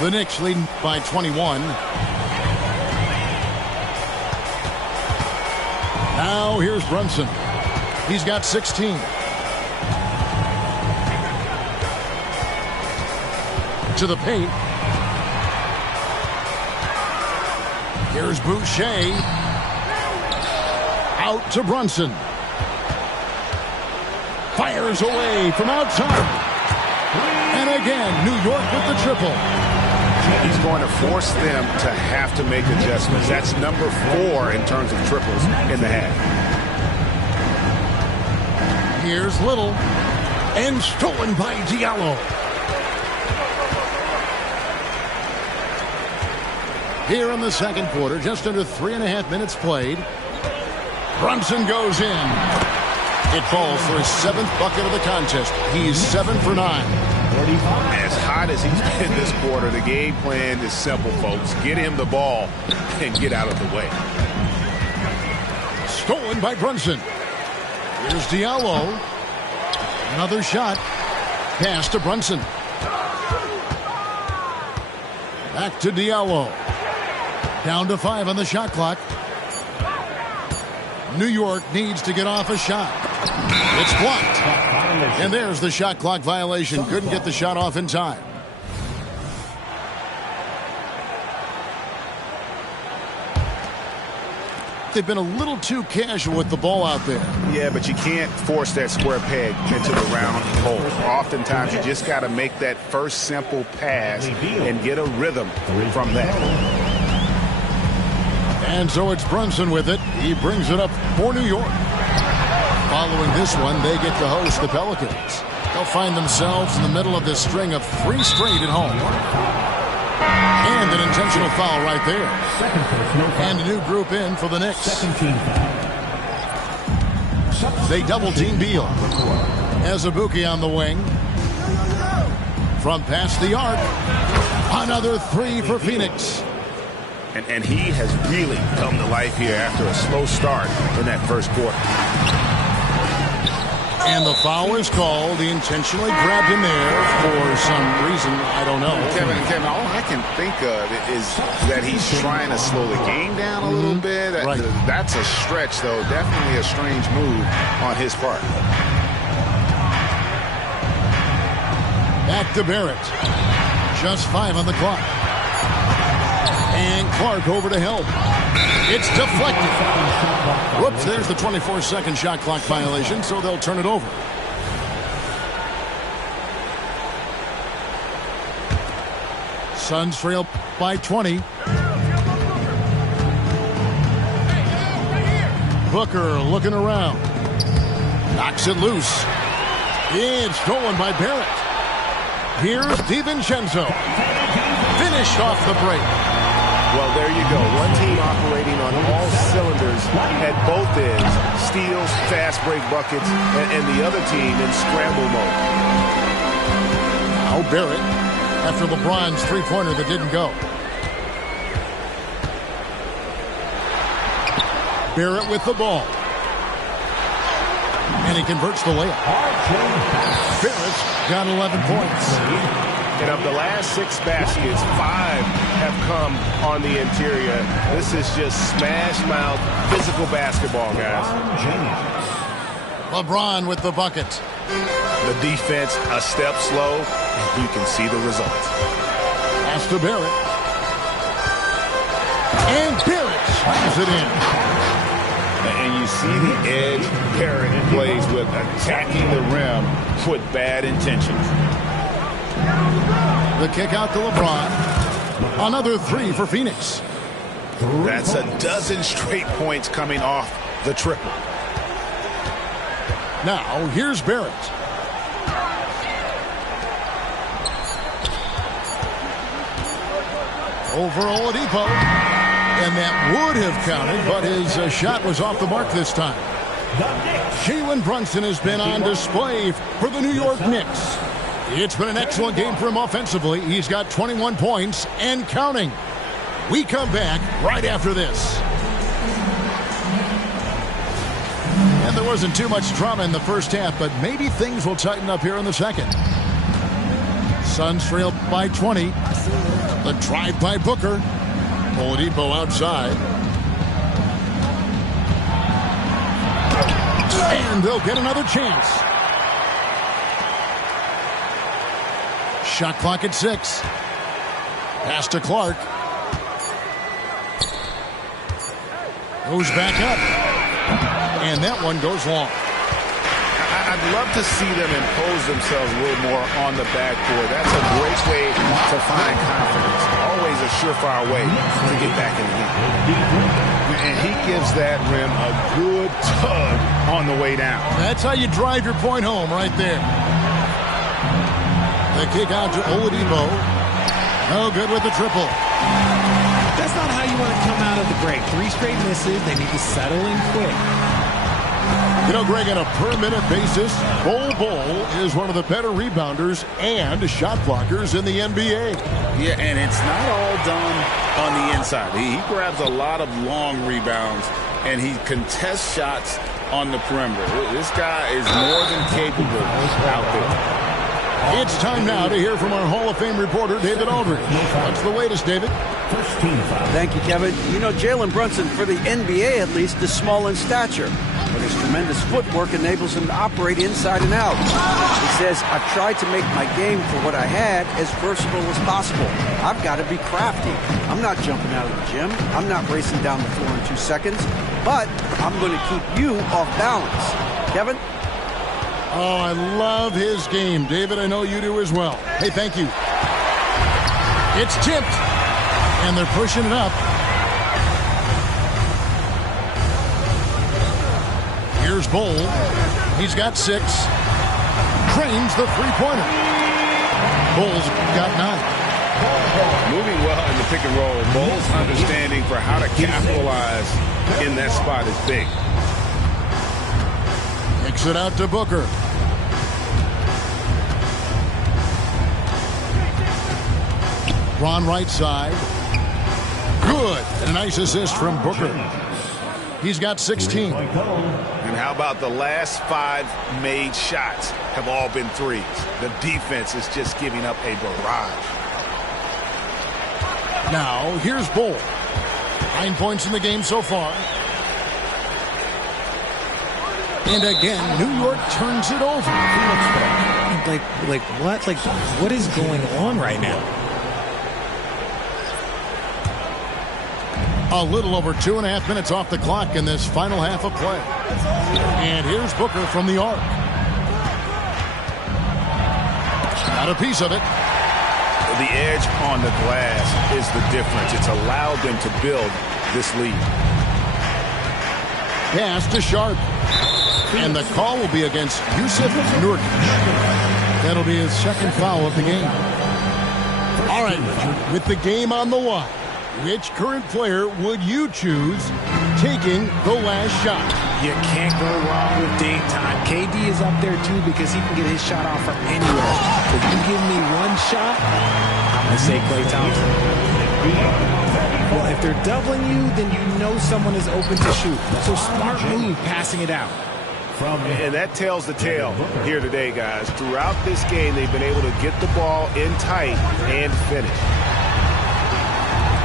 The Knicks leading by 21. Now here's Brunson. He's got 16. To the paint. Here's Boucher. Out to Brunson. Fires away from outside. And again, New York with the triple. He's going to force them to have to make adjustments. That's number 4 in terms of triples in the half. Here's Little. And stolen by Diallo. Here in the second quarter, just under 3.5 minutes played. Brunson goes in. It falls for his 7th bucket of the contest. He's 7 for 9. As hot as he's been this quarter, the game plan is simple, folks. Get him the ball and get out of the way. Stolen by Brunson. Here's Diallo. Another shot. Pass to Brunson. Back to Diallo. Down to 5 on the shot clock. New York needs to get off a shot. It's blocked. And there's the shot clock violation. Couldn't get the shot off in time. They've been a little too casual with the ball out there. Yeah, but you can't force that square peg into the round hole. Oftentimes, you just got to make that first simple pass and get a rhythm from that. And so it's Brunson with it. He brings it up for New York. Following this one, they get to host the Pelicans. They'll find themselves in the middle of this string of 3 straight at home. And an intentional foul right there. And a new group in for the Knicks. They double-team Beal. Azubuike on the wing. From past the arc. Another 3 for Phoenix. And he has really come to life here after a slow start in that first quarter. And the foul is called. He intentionally grabbed him there for some reason. I don't know. Kevin, all I can think of is that he's trying to slow the game down a little bit. Right. That's a stretch, though. Definitely a strange move on his part. Back to Barrett. Just 5 on the clock. And Clark over to help. It's deflected. Whoops, there's the 24-second shot clock violation, so they'll turn it over. Suns trail by 20. Booker looking around. Knocks it loose. It's stolen by Barrett. Here's DiVincenzo. Finished off the break. Well, there you go. One team operating on all cylinders at both ends. Steals, fast break buckets, and the other team in scramble mode. Now Barrett after LeBron's three-pointer that didn't go. Barrett with the ball. And he converts the layup. Barrett's got 11 points. And of the last 6 baskets, 5 have come on the interior. This is just smash-mouth, physical basketball, guys. LeBron with the bucket. The defense a step slow, and you can see the results. Pass to Barrett. And Barrett slams it in. And you see the edge Barrett plays with, attacking the rim with bad intentions. The kick out to LeBron. Another 3 for Phoenix. That's a dozen straight points coming off the triple. Now, here's Barrett. Over Oladipo. And that would have counted, but his shot was off the mark this time. Jalen Brunson has been on display for the New York Knicks. It's been an excellent game for him offensively. He's got 21 points and counting. We come back right after this. And there wasn't too much drama in the first half, but maybe things will tighten up here in the second. Suns trail by 20. The drive by Booker. Oladipo outside. And they'll get another chance. Shot clock at 6. Pass to Clark. Goes back up. And that one goes long. I'd love to see them impose themselves a little more on the backboard. That's a great way to find confidence. Always a surefire way to get back in the game. And he gives that rim a good tug on the way down. That's how you drive your point home right there. The kick out to Oladipo. No good with the triple. That's not how you want to come out of the break. 3 straight misses. They need to settle in quick. You know, Greg, on a per-minute basis, Bol is one of the better rebounders and shot blockers in the NBA. Yeah, and it's not all done on the inside. He grabs a lot of long rebounds, and he contests shots on the perimeter. This guy is more than capable out there. It's time now to hear from our Hall of Fame reporter, David Aldridge. What's the latest, David? First team foul. Thank you, Kevin. You know, Jalen Brunson, for the NBA at least, is small in stature, but his tremendous footwork enables him to operate inside and out. He says, I've tried to make my game for what I had as versatile as possible. I've got to be crafty. I'm not jumping out of the gym. I'm not racing down the floor in 2 seconds, but I'm going to keep you off balance. Kevin? Oh, I love his game. David, I know you do as well. Hey, thank you. It's tipped, and they're pushing it up. Here's Bol. He's got 6. Drains the three-pointer. Bol's got 9. Moving well in the pick and roll. Bol's understanding for how to capitalize in that spot is big. Kicks it out to Booker. Ron right side. Good. And a nice assist from Booker. He's got 16. And how about the last 5 made shots have all been threes? The defense is just giving up a barrage. Now, here's Bol. 9 points in the game so far. And again, New York turns it over. Like what? Like, what is going on right now? A little over 2.5 minutes off the clock in this final half of play. And here's Booker from the arc. Got a piece of it. The edge on the glass is the difference. It's allowed them to build this lead. Pass to Sharp. And the call will be against Yusuf Nurkic. That'll be his second foul of the game. All right, with the game on the line, which current player would you choose taking the last shot? You can't go wrong with Dame time. KD is up there, too, because he can get his shot off from anywhere. If you give me one shot, I'm going to say Klay Thompson. Well, if they're doubling you, then you know someone is open to shoot. So smart move passing it out. And that tells the tale here today, guys. Throughout this game, they've been able to get the ball in tight and finish.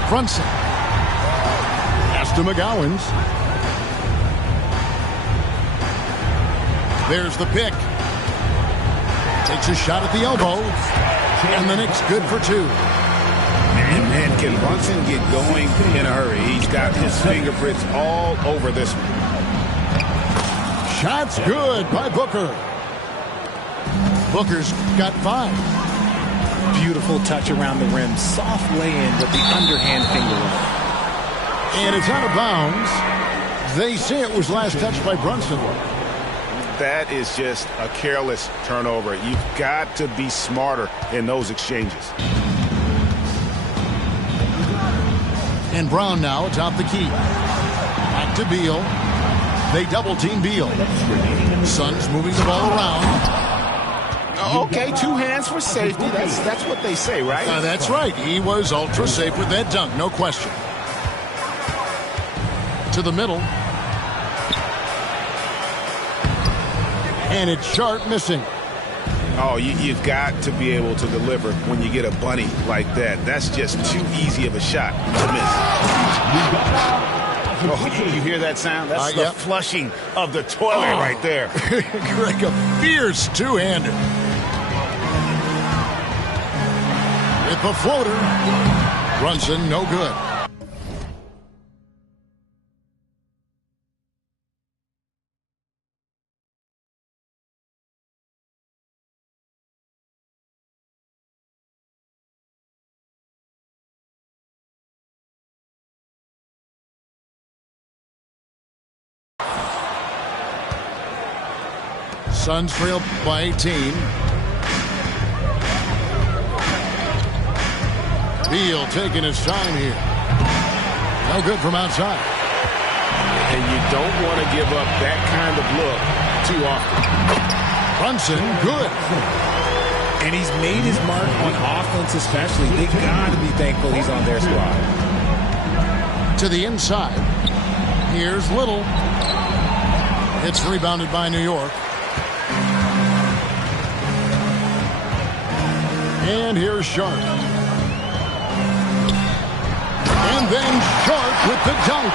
Brunson. Pass to McGowens. There's the pick. Takes a shot at the elbow. And the Knicks good for 2. Man, can Brunson get going in a hurry? He's got his fingerprints all over this one. Shot's good by Booker. Booker's got 5. Beautiful touch around the rim. Soft lay-in with the underhand finger. And it's out of bounds. They say it was last touched by Brunson. That is just a careless turnover. You've got to be smarter in those exchanges. And Brown now atop the key. Back to Beal. They double-team Beal. Suns moving the ball around. Okay, 2 hands for safety. That's what they say, right? That's right. He was ultra safe with that dunk, no question. To the middle. And it's Sharp missing. Oh, you've got to be able to deliver when you get a bunny like that. That's just too easy of a shot to miss. Oh, you hear that sound? That's the flushing of the toilet right there. Greg, a fierce two-hander. With the floater. Brunson, no good. Suns trail by 18. Beal taking his time here. No good from outside. And you don't want to give up that kind of look too often. Brunson, good. And he's made his mark on offense especially. They got to be thankful he's on their squad. To the inside. Here's Little. It's rebounded by New York. And here's Sharp. And then Sharp with the dunk.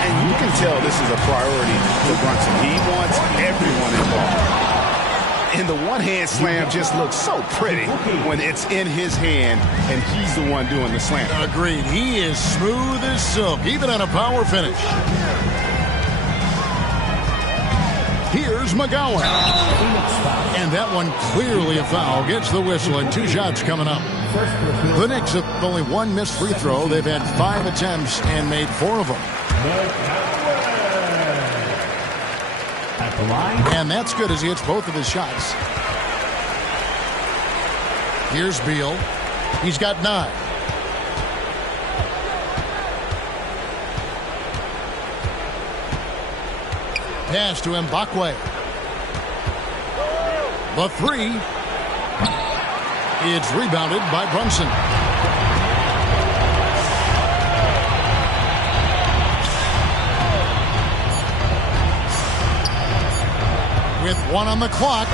And you can tell this is a priority to Brunson. He wants everyone involved. And the one-hand slam just looks so pretty when it's in his hand and he's the one doing the slam. Agreed. He is smooth as silk, even on a power finish. Here's McGowan. And that one clearly a foul. Gets the whistle and 2 shots coming up. The Knicks have only 1 missed free throw. They've had 5 attempts and made 4 of them. And that's good as he hits both of his shots. Here's Beal. He's got 9. Pass to Mbakwe. The 3. It's rebounded by Brunson. With 1 on the clock.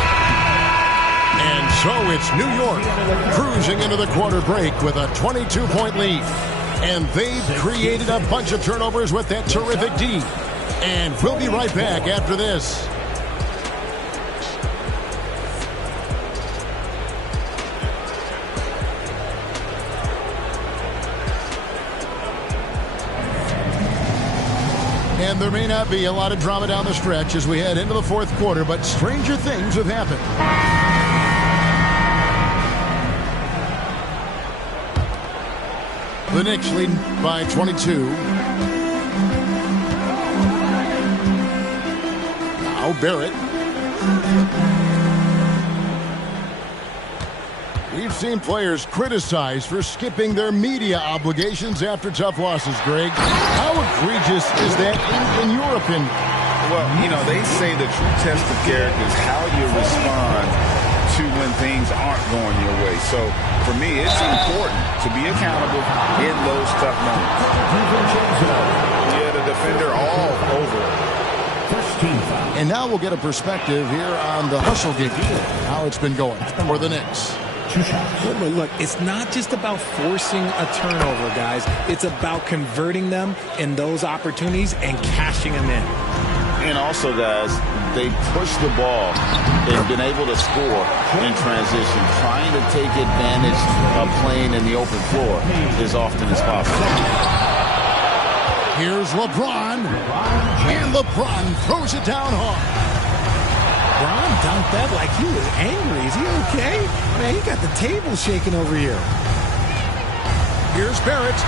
And so it's New York cruising into the quarter break with a 22-point lead. And they've created a bunch of turnovers with that terrific D. And we'll be right back after this. And there may not be a lot of drama down the stretch as we head into the 4th quarter, but stranger things have happened. The Knicks lead by 22. Now Barrett. We've seen players criticized for skipping their media obligations after tough losses, Greg. How egregious is that in your opinion? Well, you know, they say the true test of character is how you respond to when things aren't going your way. So, for me, it's important to be accountable in those tough moments. Yeah, the defender all over. And now we'll get a perspective here on the hustle game, how it's been going for the Knicks. Look, it's not just about forcing a turnover, guys. It's about converting them in those opportunities and cashing them in. And also, guys, they push the ball and been able to score in transition, trying to take advantage of playing in the open floor as often as possible. Here's LeBron, and LeBron throws it down hard. Bron dunked that like he was angry. Is he okay? Man, he got the table shaking over here. Here's Barrett.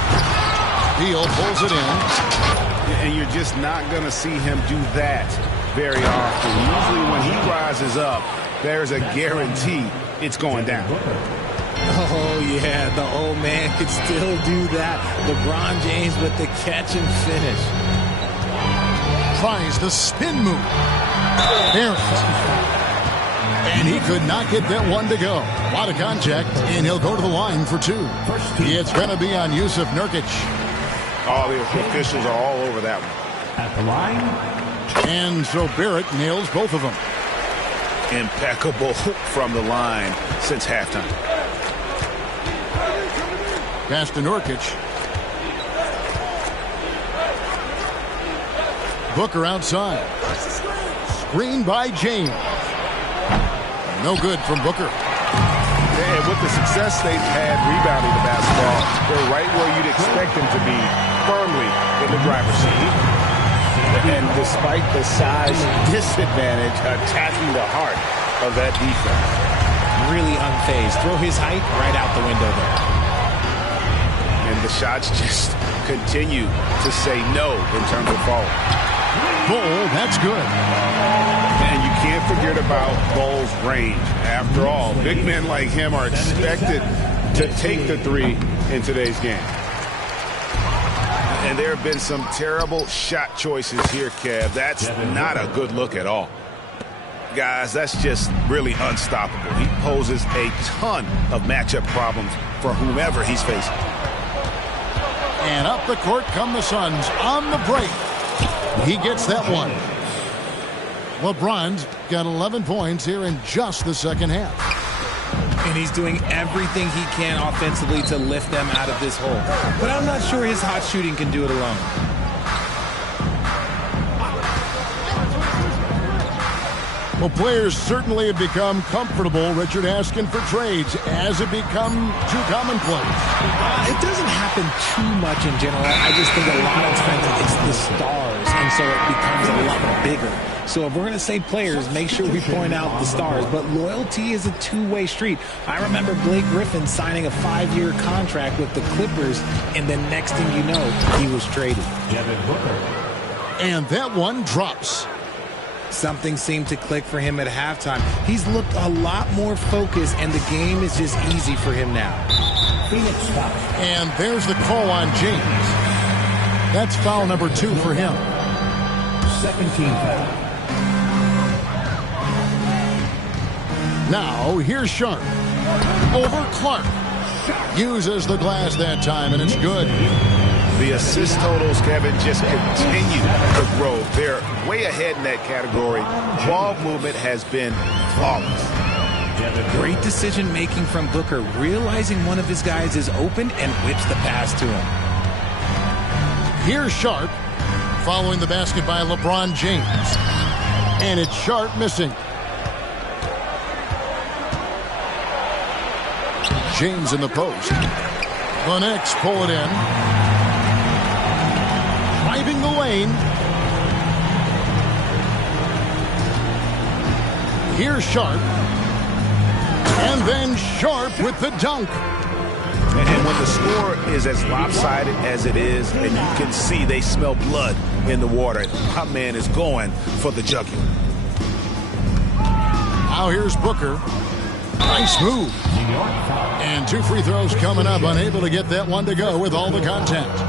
Beal pulls it in. And you're just not going to see him do that very often. Usually when he rises up, there's a guarantee it's going down. Oh, yeah, the old man could still do that. LeBron James with the catch and finish. Tries the spin move. Barrett. And he could not get that one to go. A lot of contact, and he'll go to the line for two. It's going to be on Jusuf Nurkic. All the officials are all over that one. At the line. And so Barrett nails both of them. Impeccable from the line since halftime. Pass to Nurkic. Booker outside. Screen by James. No good from Booker. And with the success they've had rebounding the basketball, they're right where you'd expect them to be, firmly in the driver's seat. And despite the size disadvantage, attacking the heart of that defense. Really unfazed. Throw his height right out the window there. And the shots just continue to say no in terms of falling. Bull, that's good. And you can't forget about Bull's range. After all, big men like him are expected to take the three in today's game. And there have been some terrible shot choices here, Kev. That's not a good look at all. Guys, that's just really unstoppable. He poses a ton of matchup problems for whomever he's facing. And up the court come the Suns on the break. He gets that one. LeBron's got 11 points here in just the second half. And he's doing everything he can offensively to lift them out of this hole. But I'm not sure his hot shooting can do it alone. Well, players certainly have become comfortable, Richard, asking for trades. Has it become too commonplace? It doesn't happen too much in general. I just think a lot of times it's the stars, and so it becomes a lot bigger. So if we're going to say players, make sure we point out the stars. But loyalty is a two-way street. I remember Blake Griffin signing a 5-year contract with the Clippers, and the next thing you know, he was traded. And that one drops. Something seemed to click for him at halftime. He's looked a lot more focused, and the game is just easy for him now. And there's the call on James. That's foul number 2 for him. Second team foul. Now, here's Sharp. Over Clark. Uses the glass that time, and it's good. The assist totals, Kevin, just continue to grow. They're way ahead in that category. Ball movement has been flawless. Great decision-making from Booker, realizing one of his guys is open and whips the pass to him. Here's Sharp, following the basket by LeBron James. And it's Sharp missing. James in the post. The Knicks pull it in. Driving the lane. Here's Sharp. And then Sharp with the dunk. And when the score is as lopsided as it is, and you can see they smell blood in the water, my man is going for the jugular. Now here's Booker. Nice move. And 2 free throws coming up. Unable to get that one to go with all the contact.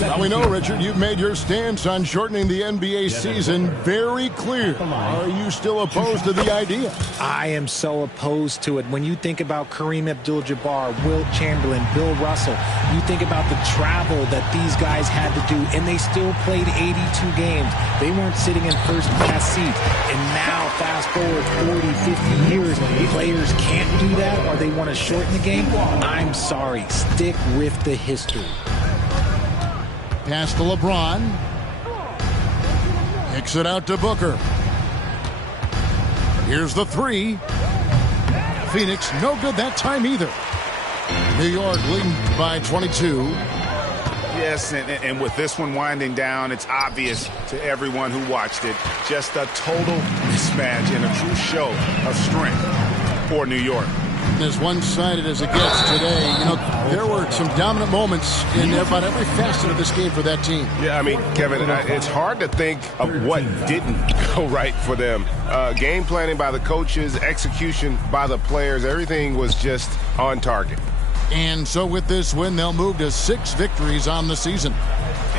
Now we know, Richard, you've made your stance on shortening the NBA season very clear. Are you still opposed to the idea? I am so opposed to it. When you think about Kareem Abdul-Jabbar, Wilt Chamberlain, Bill Russell, you think about the travel that these guys had to do, and they still played 82 games. They weren't sitting in first-class seats. And now, fast forward 40, 50 years, players can't do that, or they want to shorten the game. I'm sorry. Stick with the history. Pass to LeBron. Kicks it out to Booker. Here's the 3. Phoenix, no good that time either. New York leading by 22. Yes, and with this one winding down, it's obvious to everyone who watched it. Just a total mismatch and a true show of strength for New York. been as one-sided as it gets today. You know, there were some dominant moments in about every facet of this game for that team. Yeah, I mean, Kevin, it's hard to think of what didn't go right for them. Game planning by the coaches, execution by the players, everything was just on target. And so with this win, they'll move to 6 victories on the season.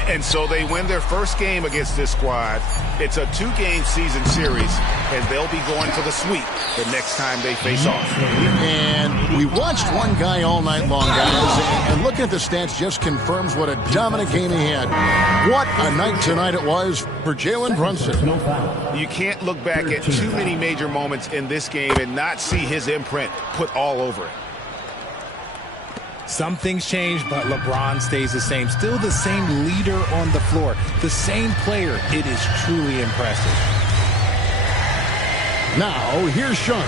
And so they win their first game against this squad. It's a 2-game season series, and they'll be going for the sweep the next time they face off. And we watched one guy all night long, guys, and looking at the stats just confirms what a dominant game he had. What a night tonight it was for Jalen Brunson. You can't look back at too many major moments in this game and not see his imprint put all over it. Some things change, but LeBron stays the same. Still the same leader on the floor. The same player. It is truly impressive. Now, here's Sean.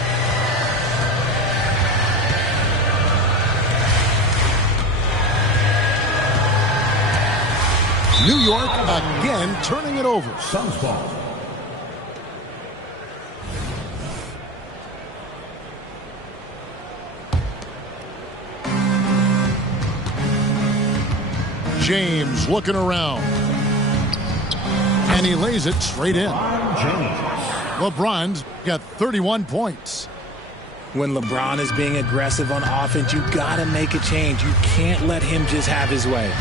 New York again turning it over. Suns ball. James looking around. And he lays it straight in. LeBron's got 31 points. When LeBron is being aggressive on offense, you got to make a change. You can't let him just have his way.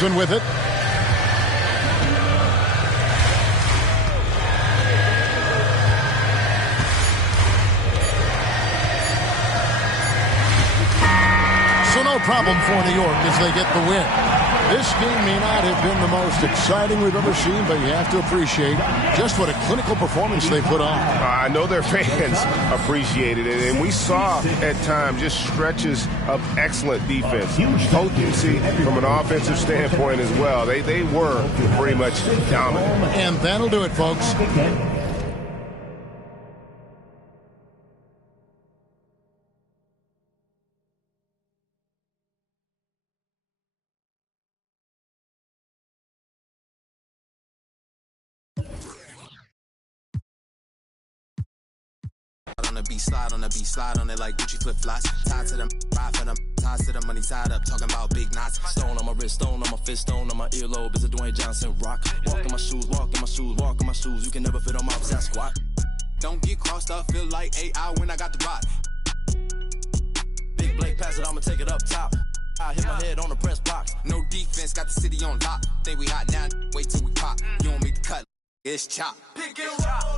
Thompson with it. So no problem for New York as they get the win. This game may not have been the most exciting we've ever seen, but you have to appreciate just what a clinical performance they put on. I know their fans appreciated it, and we saw at times just stretches of excellent defense. Potency from an offensive standpoint as well. They were pretty much dominant. And that'll do it, folks. Slide on the beat, slide on it like Gucci flip-flops. Tied to them, ride for them, ties to the money tied up, talking about big knots. Stone on my wrist, stone on my fist, stone on my earlobe. Is a Dwayne Johnson rock. Walk in my shoes, walk in my shoes, walk in my shoes. You can never fit on my upside squat. Don't get crossed up, feel like AI when I got the rock. Big Blake pass it, I'ma take it up top. I hit my head on the press box. No defense, got the city on lock. Think we hot now, wait till we pop. You don't make the cut, it's chop. Pick it up.